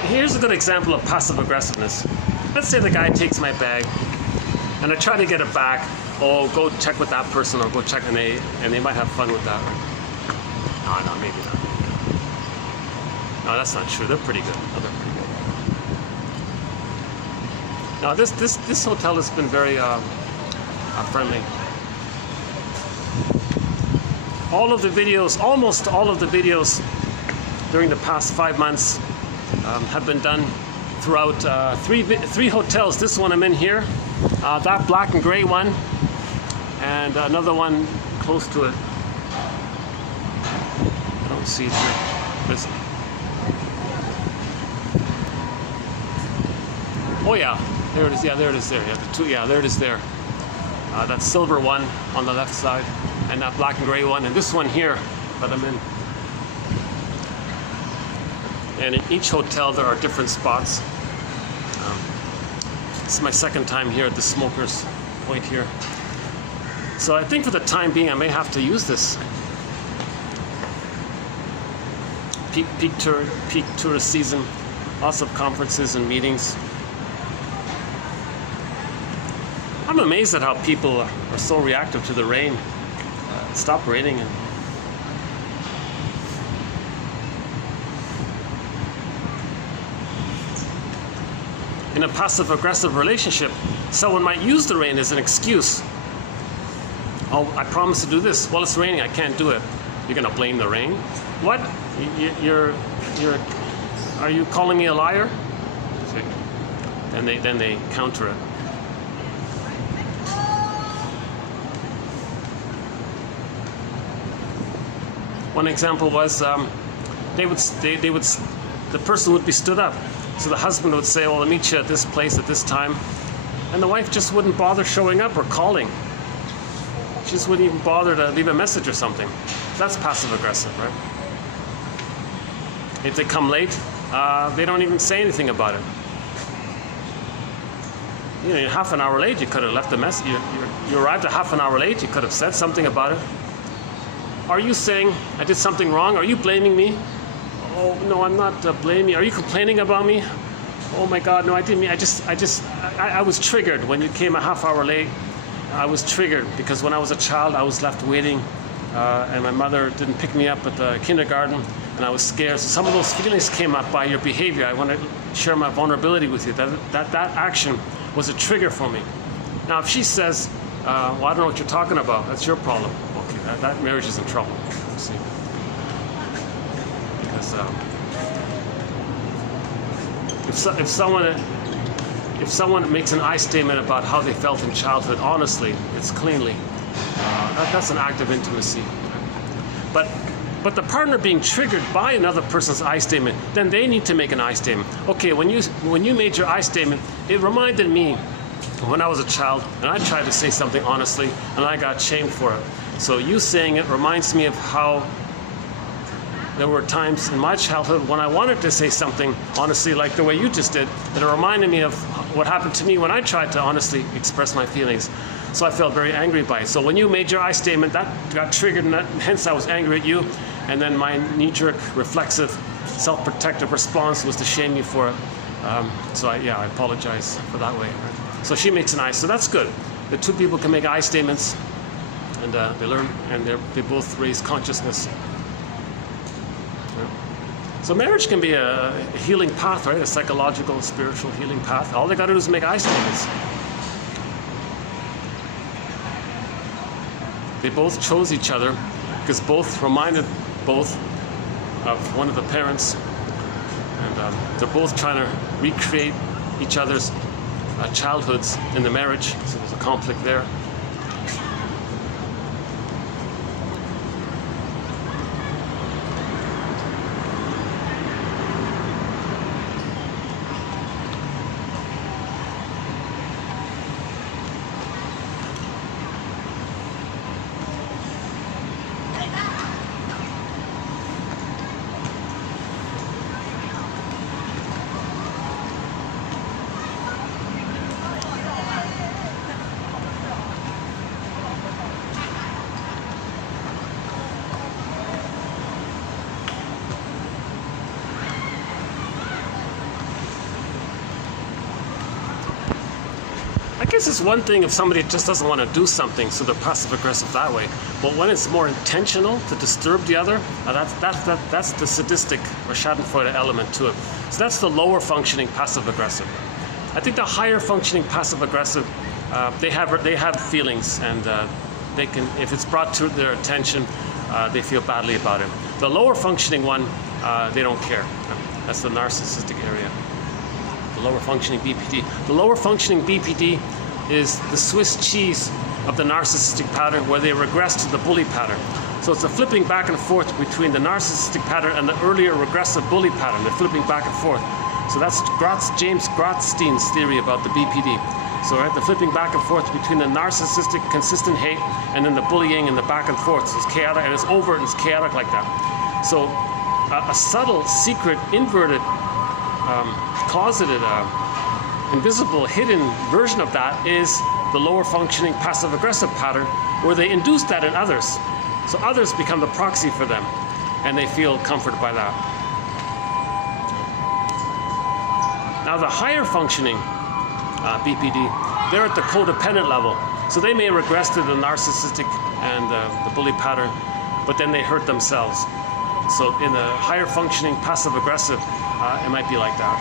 here's a good example of passive aggressiveness. Let's say the guy takes my bag and I try to get it back. Oh, go check with that person or go check, and they might have fun with that. Right? No, maybe not. No, that's not true. They're pretty good. No, they're pretty good. Now, this hotel has been very friendly. All of the videos, almost all of the videos during the past 5 months have been done throughout three hotels. This one I'm in here, that black and gray one, and another one close to it. I don't see it here. Listen. Oh yeah, there it is. Yeah, there it is there. Yeah, the two. Yeah, there it is there. That silver one on the left side, and that black and gray one, and this one here that I'm in. And in each hotel there are different spots. This is my second time here at the Smokers Point here. So I think for the time being I may have to use this. Peak tourist season. lots of conferences and meetings. I'm amazed at how people are so reactive to the rain. It stopped raining and in a passive-aggressive relationship, someone might use the rain as an excuse. Oh, I promised to do this. Well, it's raining. I can't do it. You're gonna blame the rain? What? Are you calling me a liar? See? Then they counter it. One example was the person would be stood up. So the husband would say, well, I'll meet you at this place at this time. And the wife just wouldn't bother showing up or calling. She just wouldn't even bother to leave a message or something. That's passive-aggressive, right? If they come late, they don't even say anything about it. You know, you're half an hour late, you could have left a message. You arrived a half an hour late, you could have said something about it. Are you saying I did something wrong? Are you blaming me? Oh, no, I'm not blaming you. Are you complaining about me? Oh my God, no, I didn't mean, I was triggered when you came a half hour late. I was triggered because when I was a child, I was left waiting and my mother didn't pick me up at the kindergarten and I was scared. So some of those feelings came up by your behavior. I want to share my vulnerability with you. That action was a trigger for me. Now, if she says, well, I don't know what you're talking about, that's your problem. Okay, that marriage is in trouble, you see. Because if someone makes an I statement about how they felt in childhood, honestly, it's cleanly, that's an act of intimacy. But the partner being triggered by another person's I statement, then they need to make an I statement. Okay, when you made your I statement, it reminded me when I was a child and I tried to say something honestly and I got shamed for it. So you saying it reminds me of how there were times in my childhood when I wanted to say something honestly like the way you just did, and it reminded me of what happened to me when I tried to honestly express my feelings. So I felt very angry by it. So when you made your I statement, that got triggered, and hence I was angry at you, and then my knee-jerk, reflexive, self-protective response was to shame you for it. So I apologize for that way. Right? So she makes an I, so that's good. The two people can make I statements, and they learn, and they both raise consciousness. So marriage can be a healing path, right? A psychological, spiritual healing path. All they got to do is make I statements. They both chose each other because both reminded both of one of the parents, and they're both trying to recreate each other's childhoods in the marriage. So there's a conflict there. I guess it's one thing if somebody just doesn't want to do something, so they're passive-aggressive that way. But when it's more intentional to disturb the other, that's the sadistic or schadenfreude element to it. So that's the lower functioning passive-aggressive. I think the higher functioning passive-aggressive, they have feelings, and they can, if it's brought to their attention, they feel badly about it. The lower functioning one, they don't care. That's the narcissistic area. The lower functioning BPD. The lower functioning BPD is the Swiss cheese of the narcissistic pattern, where they regress to the bully pattern. So it's a flipping back and forth between the narcissistic pattern and the earlier regressive bully pattern. They're flipping back and forth. So that's James Grotstein's theory about the BPD. So right, the flipping back and forth between the narcissistic consistent hate and then the bullying and the back and forth. So it's chaotic, and it's overt and it's chaotic like that. So a subtle, secret, inverted, closeted, invisible, hidden version of that is the lower functioning passive-aggressive pattern, where they induce that in others. So others become the proxy for them, and they feel comforted by that. Now the higher functioning BPD, they're at the codependent level. So they may regress to the narcissistic and the bully pattern, but then they hurt themselves. So in the higher functioning passive-aggressive, it might be like that.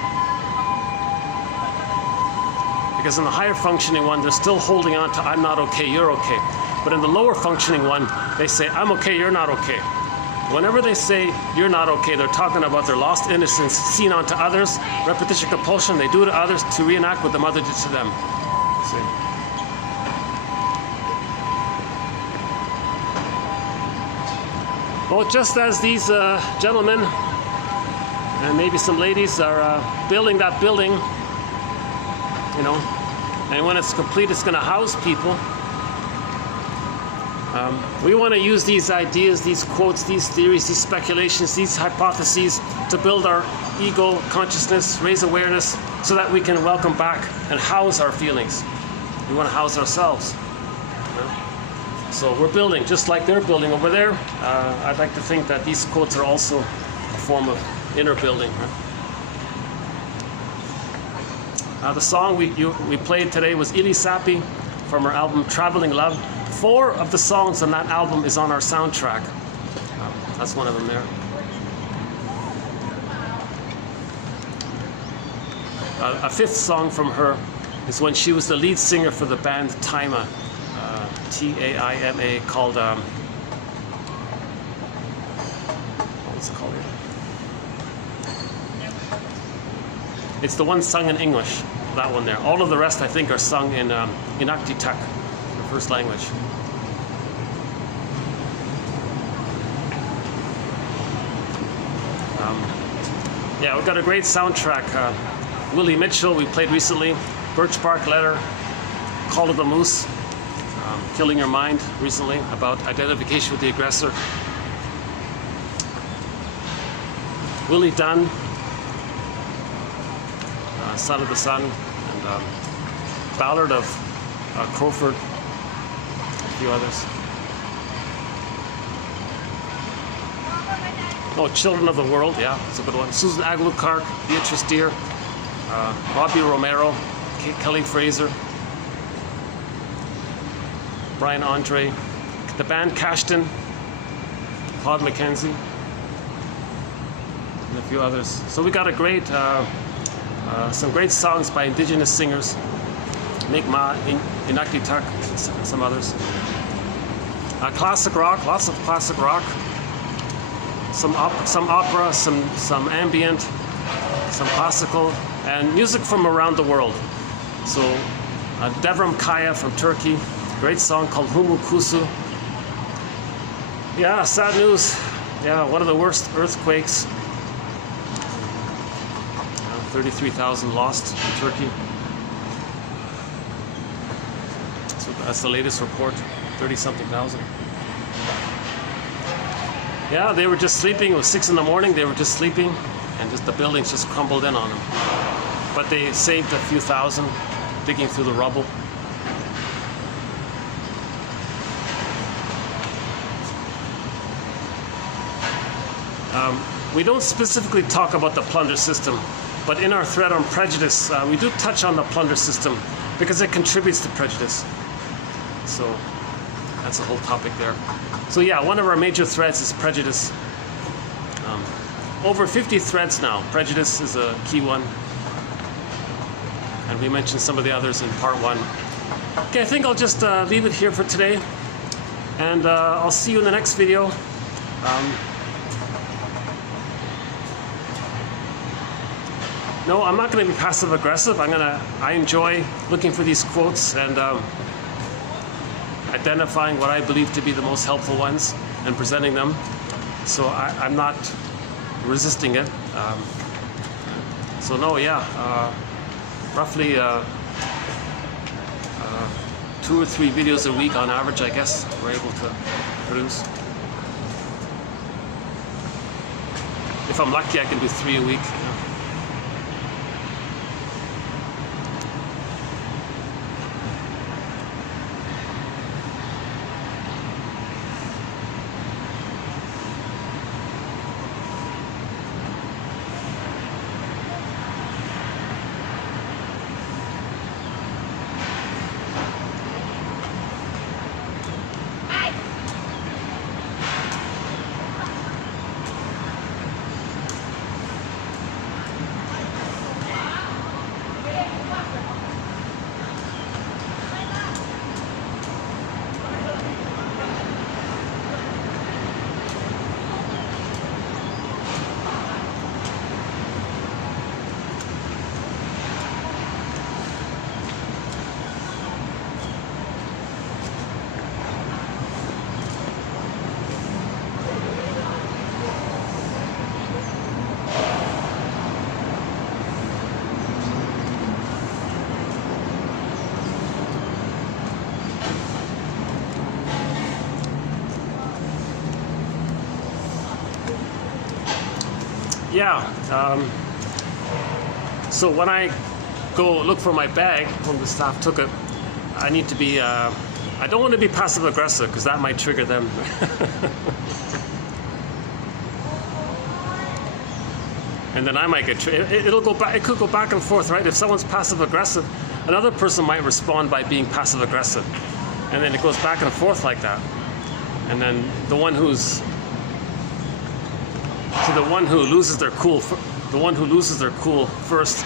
Because in the higher functioning one, they're still holding on to I'm not okay, you're okay. But in the lower functioning one, they say I'm okay, you're not okay. Whenever they say you're not okay, they're talking about their lost innocence seen onto others, repetition compulsion, they do to others to reenact what the mother did to them. See? Well, just as these gentlemen and maybe some ladies are building that building, you know, and when it's complete, it's going to house people. We want to use these ideas, these quotes, these theories, these speculations, these hypotheses to build our ego consciousness, raise awareness, so that we can welcome back and house our feelings. We want to house ourselves. You know? So we're building, just like they're building over there. I'd like to think that these quotes are also a form of inner building. Right? The song we played today was Ili Sapi from her album Traveling Love. 4 of the songs on that album is on our soundtrack. That's one of them there. A 5th song from her is when she was the lead singer for the band Taima, T-A-I-M-A, called, what's it called here? It's the one sung in English, that one there. All of the rest, I think, are sung in Inuktitut, the first language. Yeah, we've got a great soundtrack. Willie Mitchell, we played recently. Birch Bark Letter, Call of the Moose, Killing Your Mind recently, about identification with the aggressor. Willie Dunn, Son of the Sun, and Ballad of Crowford, a few others. Oh, Children of the World, yeah, that's a good one. Susan Aguilar-Clark, Beatrice Deer, Robbie Romero, Kelly Fraser, Brian Andre, the band Cashton, Claude McKenzie, and a few others. So we got a great, some great songs by indigenous singers, Mi'kmaq, Inuktitut, some others. Classic rock, lots of classic rock. Some opera, some ambient, some classical, and music from around the world. So Devrim Kaya from Turkey, great song called Humu Kusu. Yeah, sad news. Yeah, one of the worst earthquakes. 33,000 lost in Turkey. So that's the latest report, 30-something thousand. Yeah, they were just sleeping. It was 6 in the morning. They were just sleeping, and just the buildings just crumbled in on them. But they saved a few thousand, digging through the rubble. We don't specifically talk about the plunder system, but in our thread on prejudice, we do touch on the plunder system because it contributes to prejudice. So that's a whole topic there. So yeah, one of our major threads is prejudice. Over 50 threads now. Prejudice is a key one. And we mentioned some of the others in part 1. Okay, I think I'll just leave it here for today. And I'll see you in the next video. No, I'm not going to be passive aggressive. I enjoy looking for these quotes and identifying what I believe to be the most helpful ones and presenting them. So I'm not resisting it. So no, yeah, roughly 2 or 3 videos a week on average, I guess, we're able to produce. If I'm lucky, I can do 3 a week. yeah. So when I go look for my bag when the staff took it, I need to be. I don't want to be passive aggressive because that might trigger them. And then I might get. It'll go back. It could go back and forth, right? If someone's passive aggressive, another person might respond by being passive aggressive, and then it goes back and forth like that. And then the one who loses their cool, first,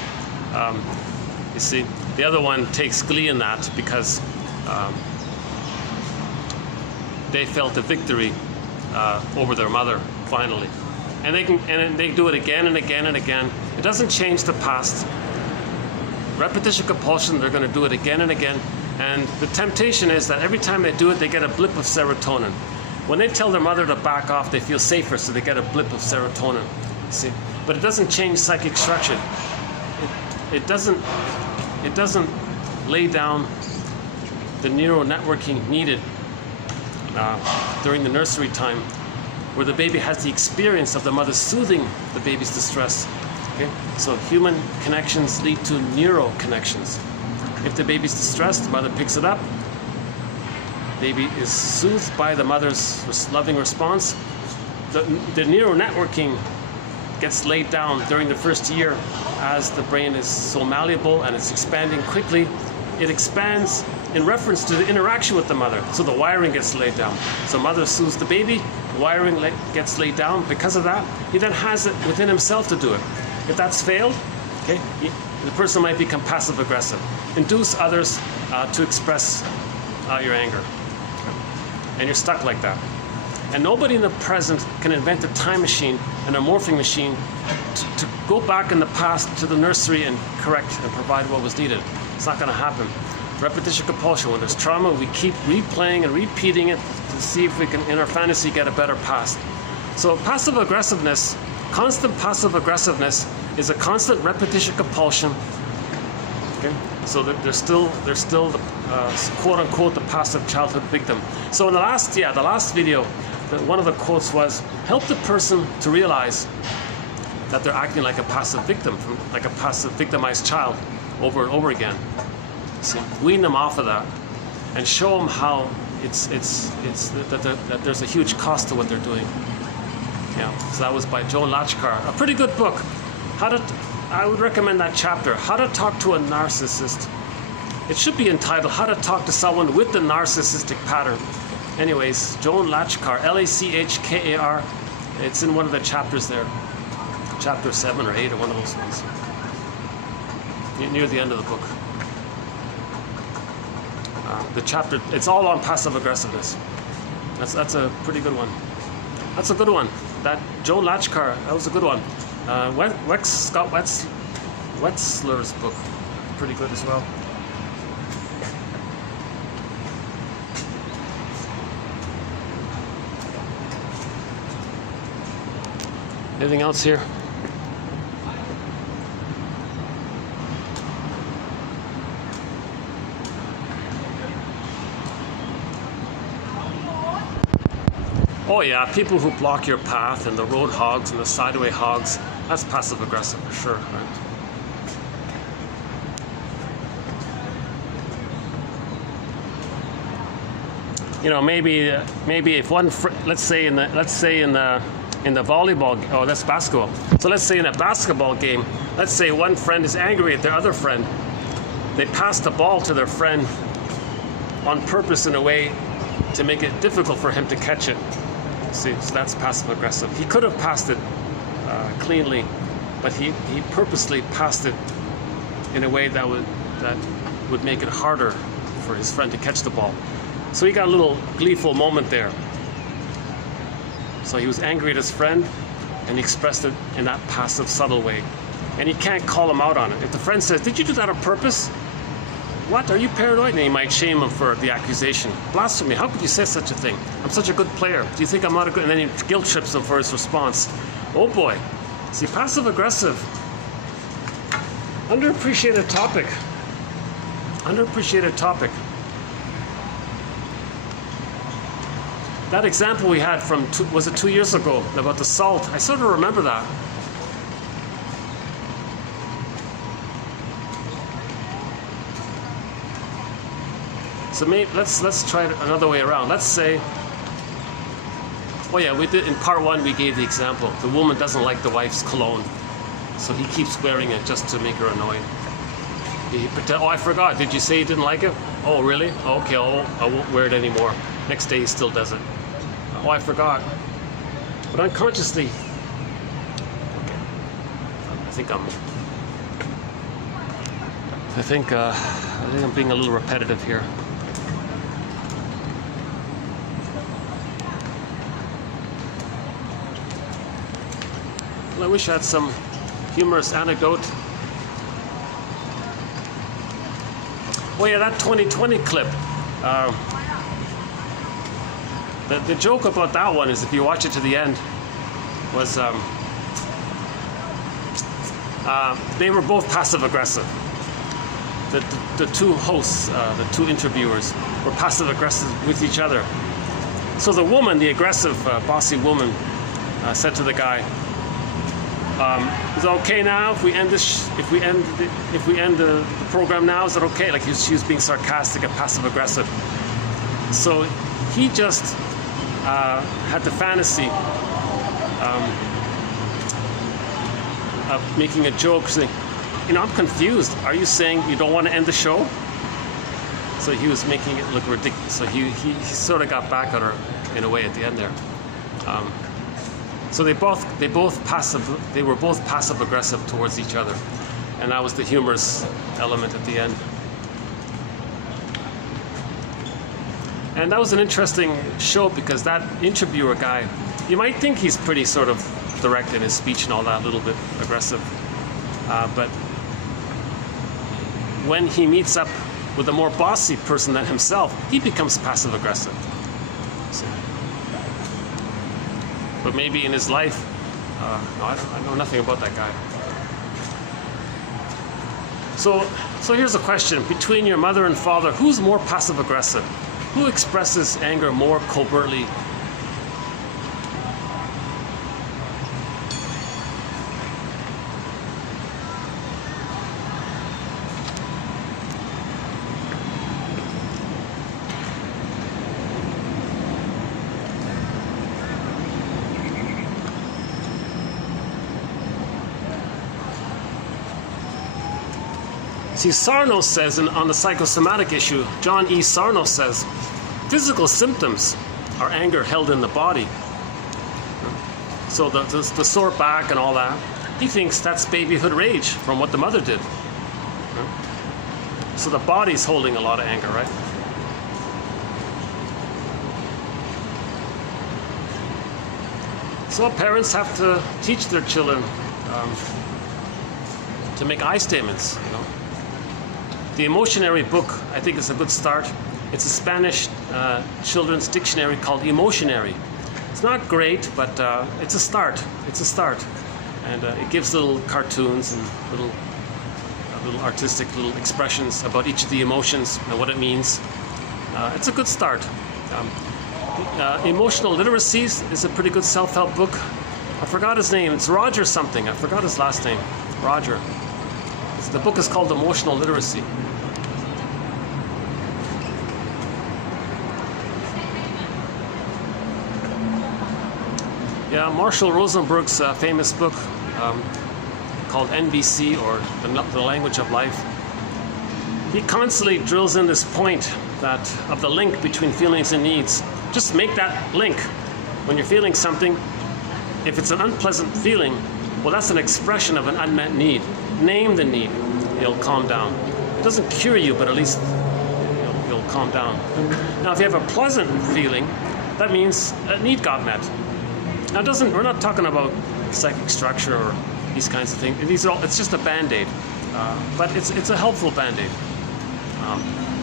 you see, the other one takes glee in that because they felt a victory over their mother finally, and they do it again and again and again. It doesn't change the past. Repetition compulsion. They're going to do it again and again. And the temptation is that every time they do it, they get a blip of serotonin. When they tell their mother to back off, they feel safer, so they get a blip of serotonin. See, but it doesn't change psychic structure. It doesn't lay down the neural networking needed during the nursery time, where the baby has the experience of the mother soothing the baby's distress. Okay, so human connections lead to neural connections. If the baby's distressed, the mother picks it up. Baby is soothed by the mother's loving response. The neural networking gets laid down during the first year as the brain is so malleable and it's expanding quickly. It expands in reference to the interaction with the mother. So the wiring gets laid down. So mother soothes the baby, wiring gets laid down. Because of that, he then has it within himself to do it. If that's failed, okay, the person might become passive aggressive. Induce others to express your anger. And you're stuck like that. And nobody in the present can invent a time machine and a morphing machine to go back in the past to the nursery and correct and provide what was needed. It's not going to happen. Repetition compulsion. When there's trauma, we keep replaying and repeating it to see if we can, in our fantasy, get a better past. So passive aggressiveness, constant passive aggressiveness, is a constant repetition compulsion. Okay? So they're still the quote unquote the passive childhood victim. So in the last video, one of the quotes was, help the person to realize that they're acting like a passive victim, like a passive victimized child over and over again. See, wean them off of that and show them how that there's a huge cost to what they're doing. Yeah, so that was by Joe Lachkar, a pretty good book. I would recommend that chapter, How to Talk to a Narcissist. It should be entitled, How to Talk to Someone with the Narcissistic Pattern. Anyways, Joan Lachkar, Lachkar. It's in one of the chapters there. Chapter 7 or 8 or one of those ones. Near the end of the book. The chapter, it's all on passive aggressiveness. That's a pretty good one. That's a good one. That Joan Lachkar, that was a good one. Scott Wetzler's book, pretty good as well. Anything else here? Oh yeah, people who block your path and the road hogs and the sideway hogs, that's passive aggressive for sure, right? You know, maybe if one, let's say in the volleyball, oh that's basketball. So let's say in a basketball game, let's say one friend is angry at their other friend. They pass the ball to their friend on purpose in a way to make it difficult for him to catch it. See, so that's passive aggressive. He could have passed it cleanly, but he purposely passed it in a way that would make it harder for his friend to catch the ball. So he got a little gleeful moment there. So he was angry at his friend, and he expressed it in that passive, subtle way. And he can't call him out on it. If the friend says, "Did you do that on purpose? What? Are you paranoid?" And he might shame him for the accusation. Blasphemy. How could you say such a thing? I'm such a good player. Do you think I'm not a good? And then he guilt trips him for his response. Oh boy. See, passive aggressive. Underappreciated topic. Underappreciated topic. That example we had from, was it 2 years ago, about the salt? I sort of remember that. So let's try it another way around. Let's say, oh yeah, we did in part 1. We gave the example. The woman doesn't like the wife's cologne, so he keeps wearing it just to make her annoyed. He pretend, oh, I forgot. Did you say you didn't like it? Oh, really? Okay, I won't wear it anymore. Next day he still does it. Oh, I forgot. But unconsciously, okay. I think I'm being a little repetitive here. Well, I wish I had some humorous anecdote. Oh yeah, that 2020 clip. The joke about that one is, if you watch it to the end, was they were both passive-aggressive. The two hosts, the two interviewers, were passive-aggressive with each other. So the woman, the aggressive, bossy woman, said to the guy, "Is it okay now if we end this? If we end the program now? Is it okay?" Like she was being sarcastic and passive-aggressive. So he just had the fantasy of making a joke, saying, "You know, I'm confused. Are you saying you don't want to end the show?" So he was making it look ridiculous. So he sort of got back at her in a way at the end there. So they were both passive aggressive towards each other, and that was the humorous element at the end. And that was an interesting show, because that interviewer guy, you might think he's pretty sort of direct in his speech and all that, a little bit aggressive, but when he meets up with a more bossy person than himself, he becomes passive aggressive. So, but maybe in his life, no, I know nothing about that guy. So here's a question: between your mother and father, who's more passive aggressive? Who expresses anger more covertly? See, Sarno says, on the psychosomatic issue, John E. Sarno says, physical symptoms are anger held in the body. So the sore back and all that, he thinks that's babyhood rage from what the mother did. So the body's holding a lot of anger, right? So parents have to teach their children to make I statements, you know. The Emotionary book, I think, is a good start. It's a Spanish children's dictionary called Emotionary. It's not great, but it's a start. It's a start. And it gives little cartoons and little artistic little expressions about each of the emotions and what it means. It's a good start. Emotional Literacy is a pretty good self-help book. I forgot his name. It's Roger something. I forgot his last name. Roger. The book is called Emotional Literacy. Yeah, Marshall Rosenberg's famous book called NBC, or the Language of Life. He constantly drills in this point that of the link between feelings and needs. Just make that link. When you're feeling something, if it's an unpleasant feeling, well, that's an expression of an unmet need. Name the need. You'll calm down. It doesn't cure you, but at least you'll calm down. Now, if you have a pleasant feeling, that means a need got met. Now, we're not talking about psychic structure or these kinds of things. It's just a Band-Aid, but it's a helpful Band-Aid.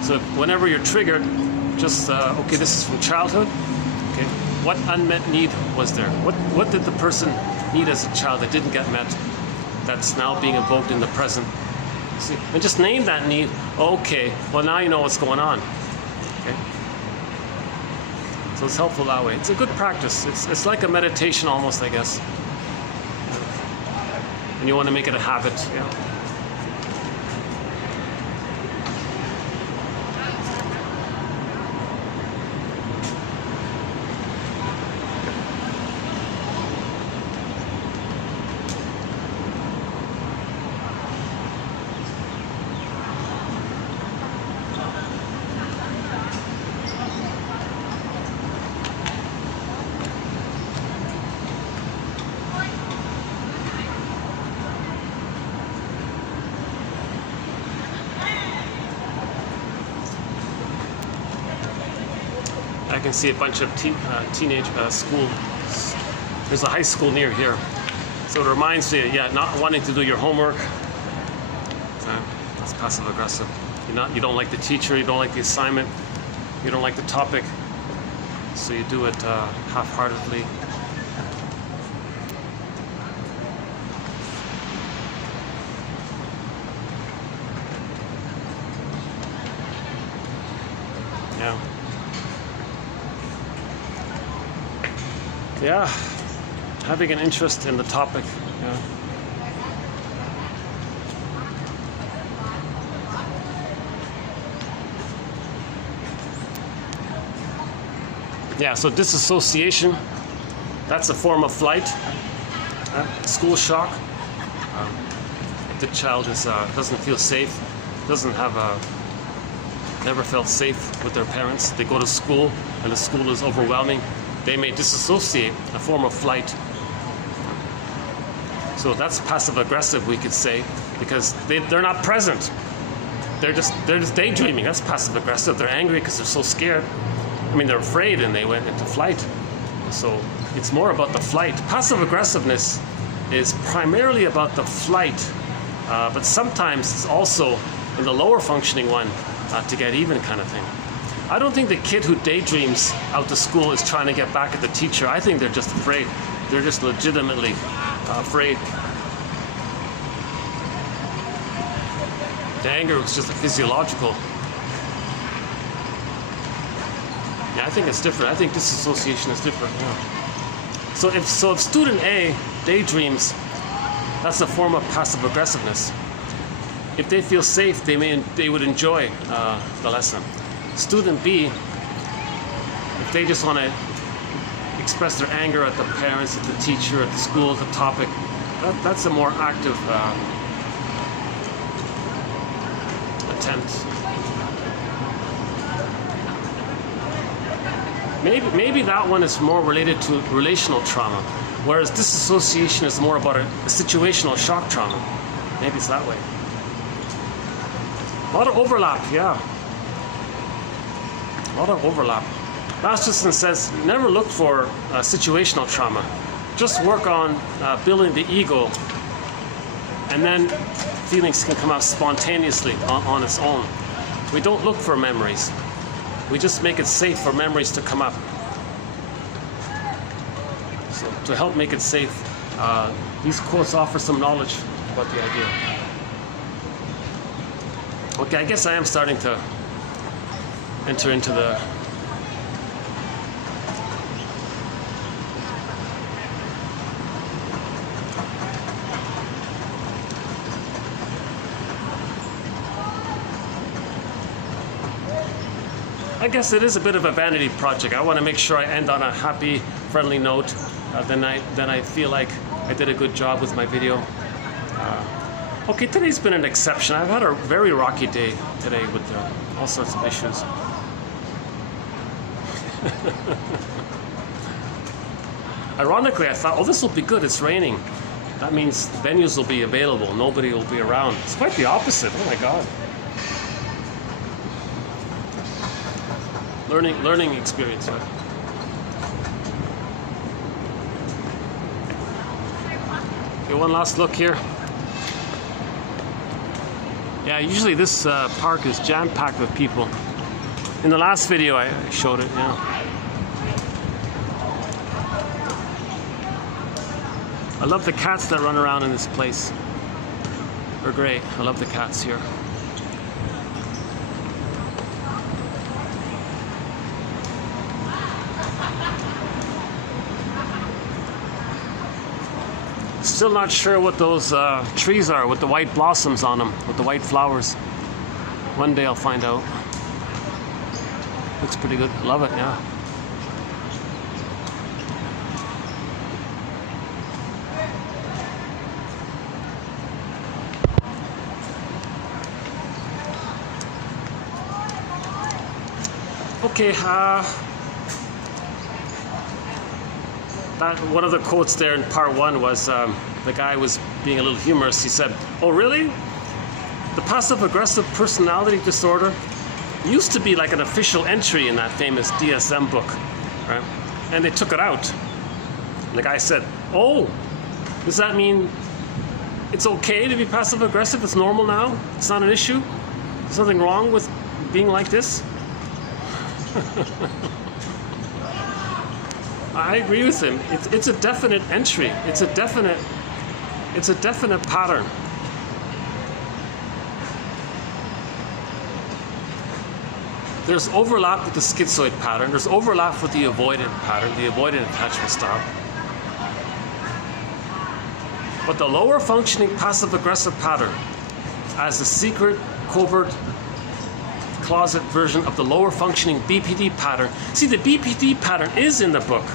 So whenever you're triggered, just okay, this is from childhood. Okay, what unmet need was there? What did the person need as a child that didn't get met? That's now being evoked in the present. See, and just name that need. Okay, well, now you know what's going on. Okay. So it's helpful that way. It's a good practice. It's like a meditation almost, I guess. And you want to make it a habit. Yeah. I can see a bunch of teenage school. There's a high school near here. So it reminds me, yeah, not wanting to do your homework. That's passive aggressive. You don't like the teacher, you don't like the assignment, you don't like the topic, so you do it half-heartedly. Yeah. Yeah, having an interest in the topic. Yeah. Yeah, so disassociation, that's a form of flight, school shock. If the child doesn't feel safe, never felt safe with their parents, they go to school and the school is overwhelming, they may disassociate, a form of flight. So that's passive aggressive, we could say, because they're not present. They're just daydreaming. That's passive aggressive. They're angry because they're so scared. I mean, they're afraid and they went into flight. So it's more about the flight. Passive aggressiveness is primarily about the flight, but sometimes it's also in the lower functioning one, to get even kind of thing. I don't think the kid who daydreams out to school is trying to get back at the teacher. I think they're just afraid. They're just legitimately afraid. The anger is just physiological. Yeah, I think it's different. I think disassociation is different. Yeah. So if student A daydreams, that's a form of passive aggressiveness. If they feel safe, they would enjoy the lesson. Student B, if they just want to express their anger at the parents, at the teacher, at the school, at the topic, that's a more active attempt. Maybe that one is more related to relational trauma, whereas disassociation is more about a situational shock trauma. Maybe it's that way. A lot of overlap, yeah. A lot of overlap. Masterson says, never look for situational trauma. Just work on building the ego, and then feelings can come out spontaneously on its own. We don't look for memories. We just make it safe for memories to come up. So to help make it safe, these quotes offer some knowledge about the idea. Okay, I guess I am starting to enter into the I guess it is a bit of a vanity project. I want to make sure I end on a happy, friendly note. Then I feel like I did a good job with my video. Okay, today's been an exception. I've had a very rocky day today with all sorts of issues. Ironically, I thought, oh, this will be good. It's raining. That means venues will be available. Nobody will be around. It's quite the opposite. Oh my God. Learning experience, right? Okay, one last look here. Yeah, usually this park is jam-packed with people. In the last video I showed it, yeah. I love the cats that run around in this place. They're great. I love the cats here. Still not sure what those trees are with the white blossoms on them, with the white flowers. One day I'll find out. Looks pretty good. Love it, yeah. Okay, one of the quotes there in part one was the guy was being a little humorous. He said, "Oh, really? The passive-aggressive personality disorder used to be like an official entry in that famous DSM book, right? And they took it out. The guy said, "Oh, does that mean it's okay to be passive aggressive? It's normal now? It's not an issue? There's nothing wrong with being like this?" I agree with him. It's a definite entry. It's a definite pattern. There's overlap with the schizoid pattern. There's overlap with the avoidant pattern, the avoidant attachment style. But the lower functioning passive-aggressive pattern, as the secret, covert, closet version of the lower functioning BPD pattern. See, the BPD pattern is in the book.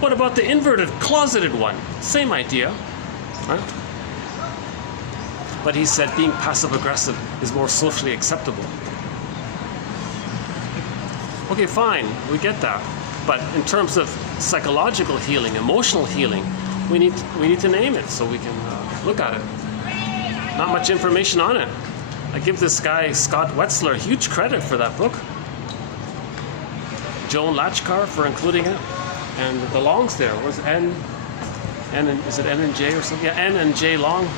What about the inverted, closeted one? Same idea, right? But he said being passive-aggressive is more socially acceptable. Okay, fine, we get that. But in terms of psychological healing, emotional healing, we need to name it so we can look at it. Not much information on it. I give this guy, Scott Wetzler, huge credit for that book. Joan Latchkar for including it. And the Longs there. Was N and is it N and J or something? Yeah, N and J Long.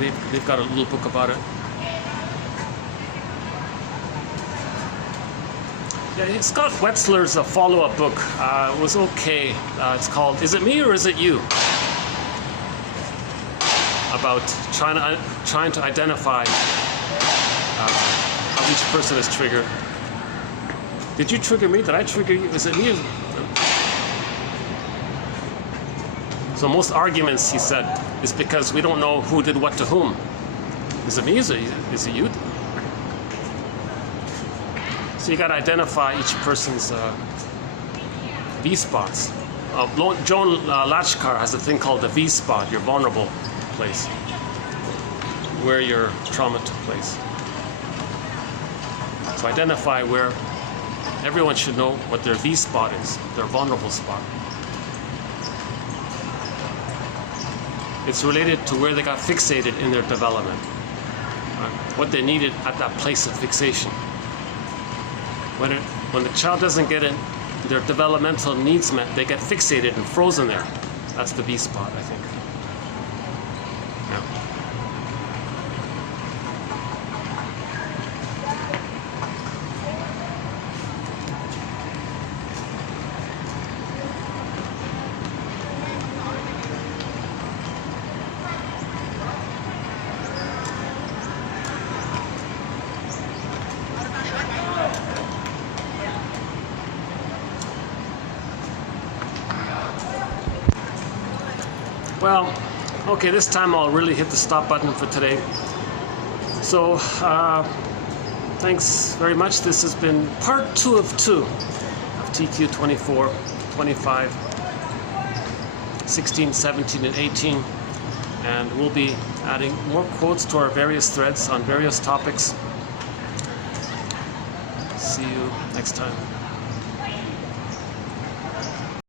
They've got a little book about it. Yeah, Scott Wetzler's follow-up book was okay. It's called "Is It Me or Is It You?" About trying to identify how each person is triggered. Did you trigger me? Did I trigger you? Is it me? So most arguments, he said, is because we don't know who did what to whom. Is it me? Is it you? So you got to identify each person's V-spots. Joan Latchkar has a thing called the V-spot, your vulnerable place, where your trauma took place. So identify where everyone should know what their V-spot is, their vulnerable spot. It's related to where they got fixated in their development, right? What they needed at that place of fixation. When the child doesn't get their developmental needs met, they get fixated and frozen there. That's the V-spot, I think. Yeah. Well, okay, this time I'll really hit the stop button for today. So, thanks very much. This has been part 2 of 2 of TQ 24, 25, 16, 17, and 18. And we'll be adding more quotes to our various threads on various topics. See you next time.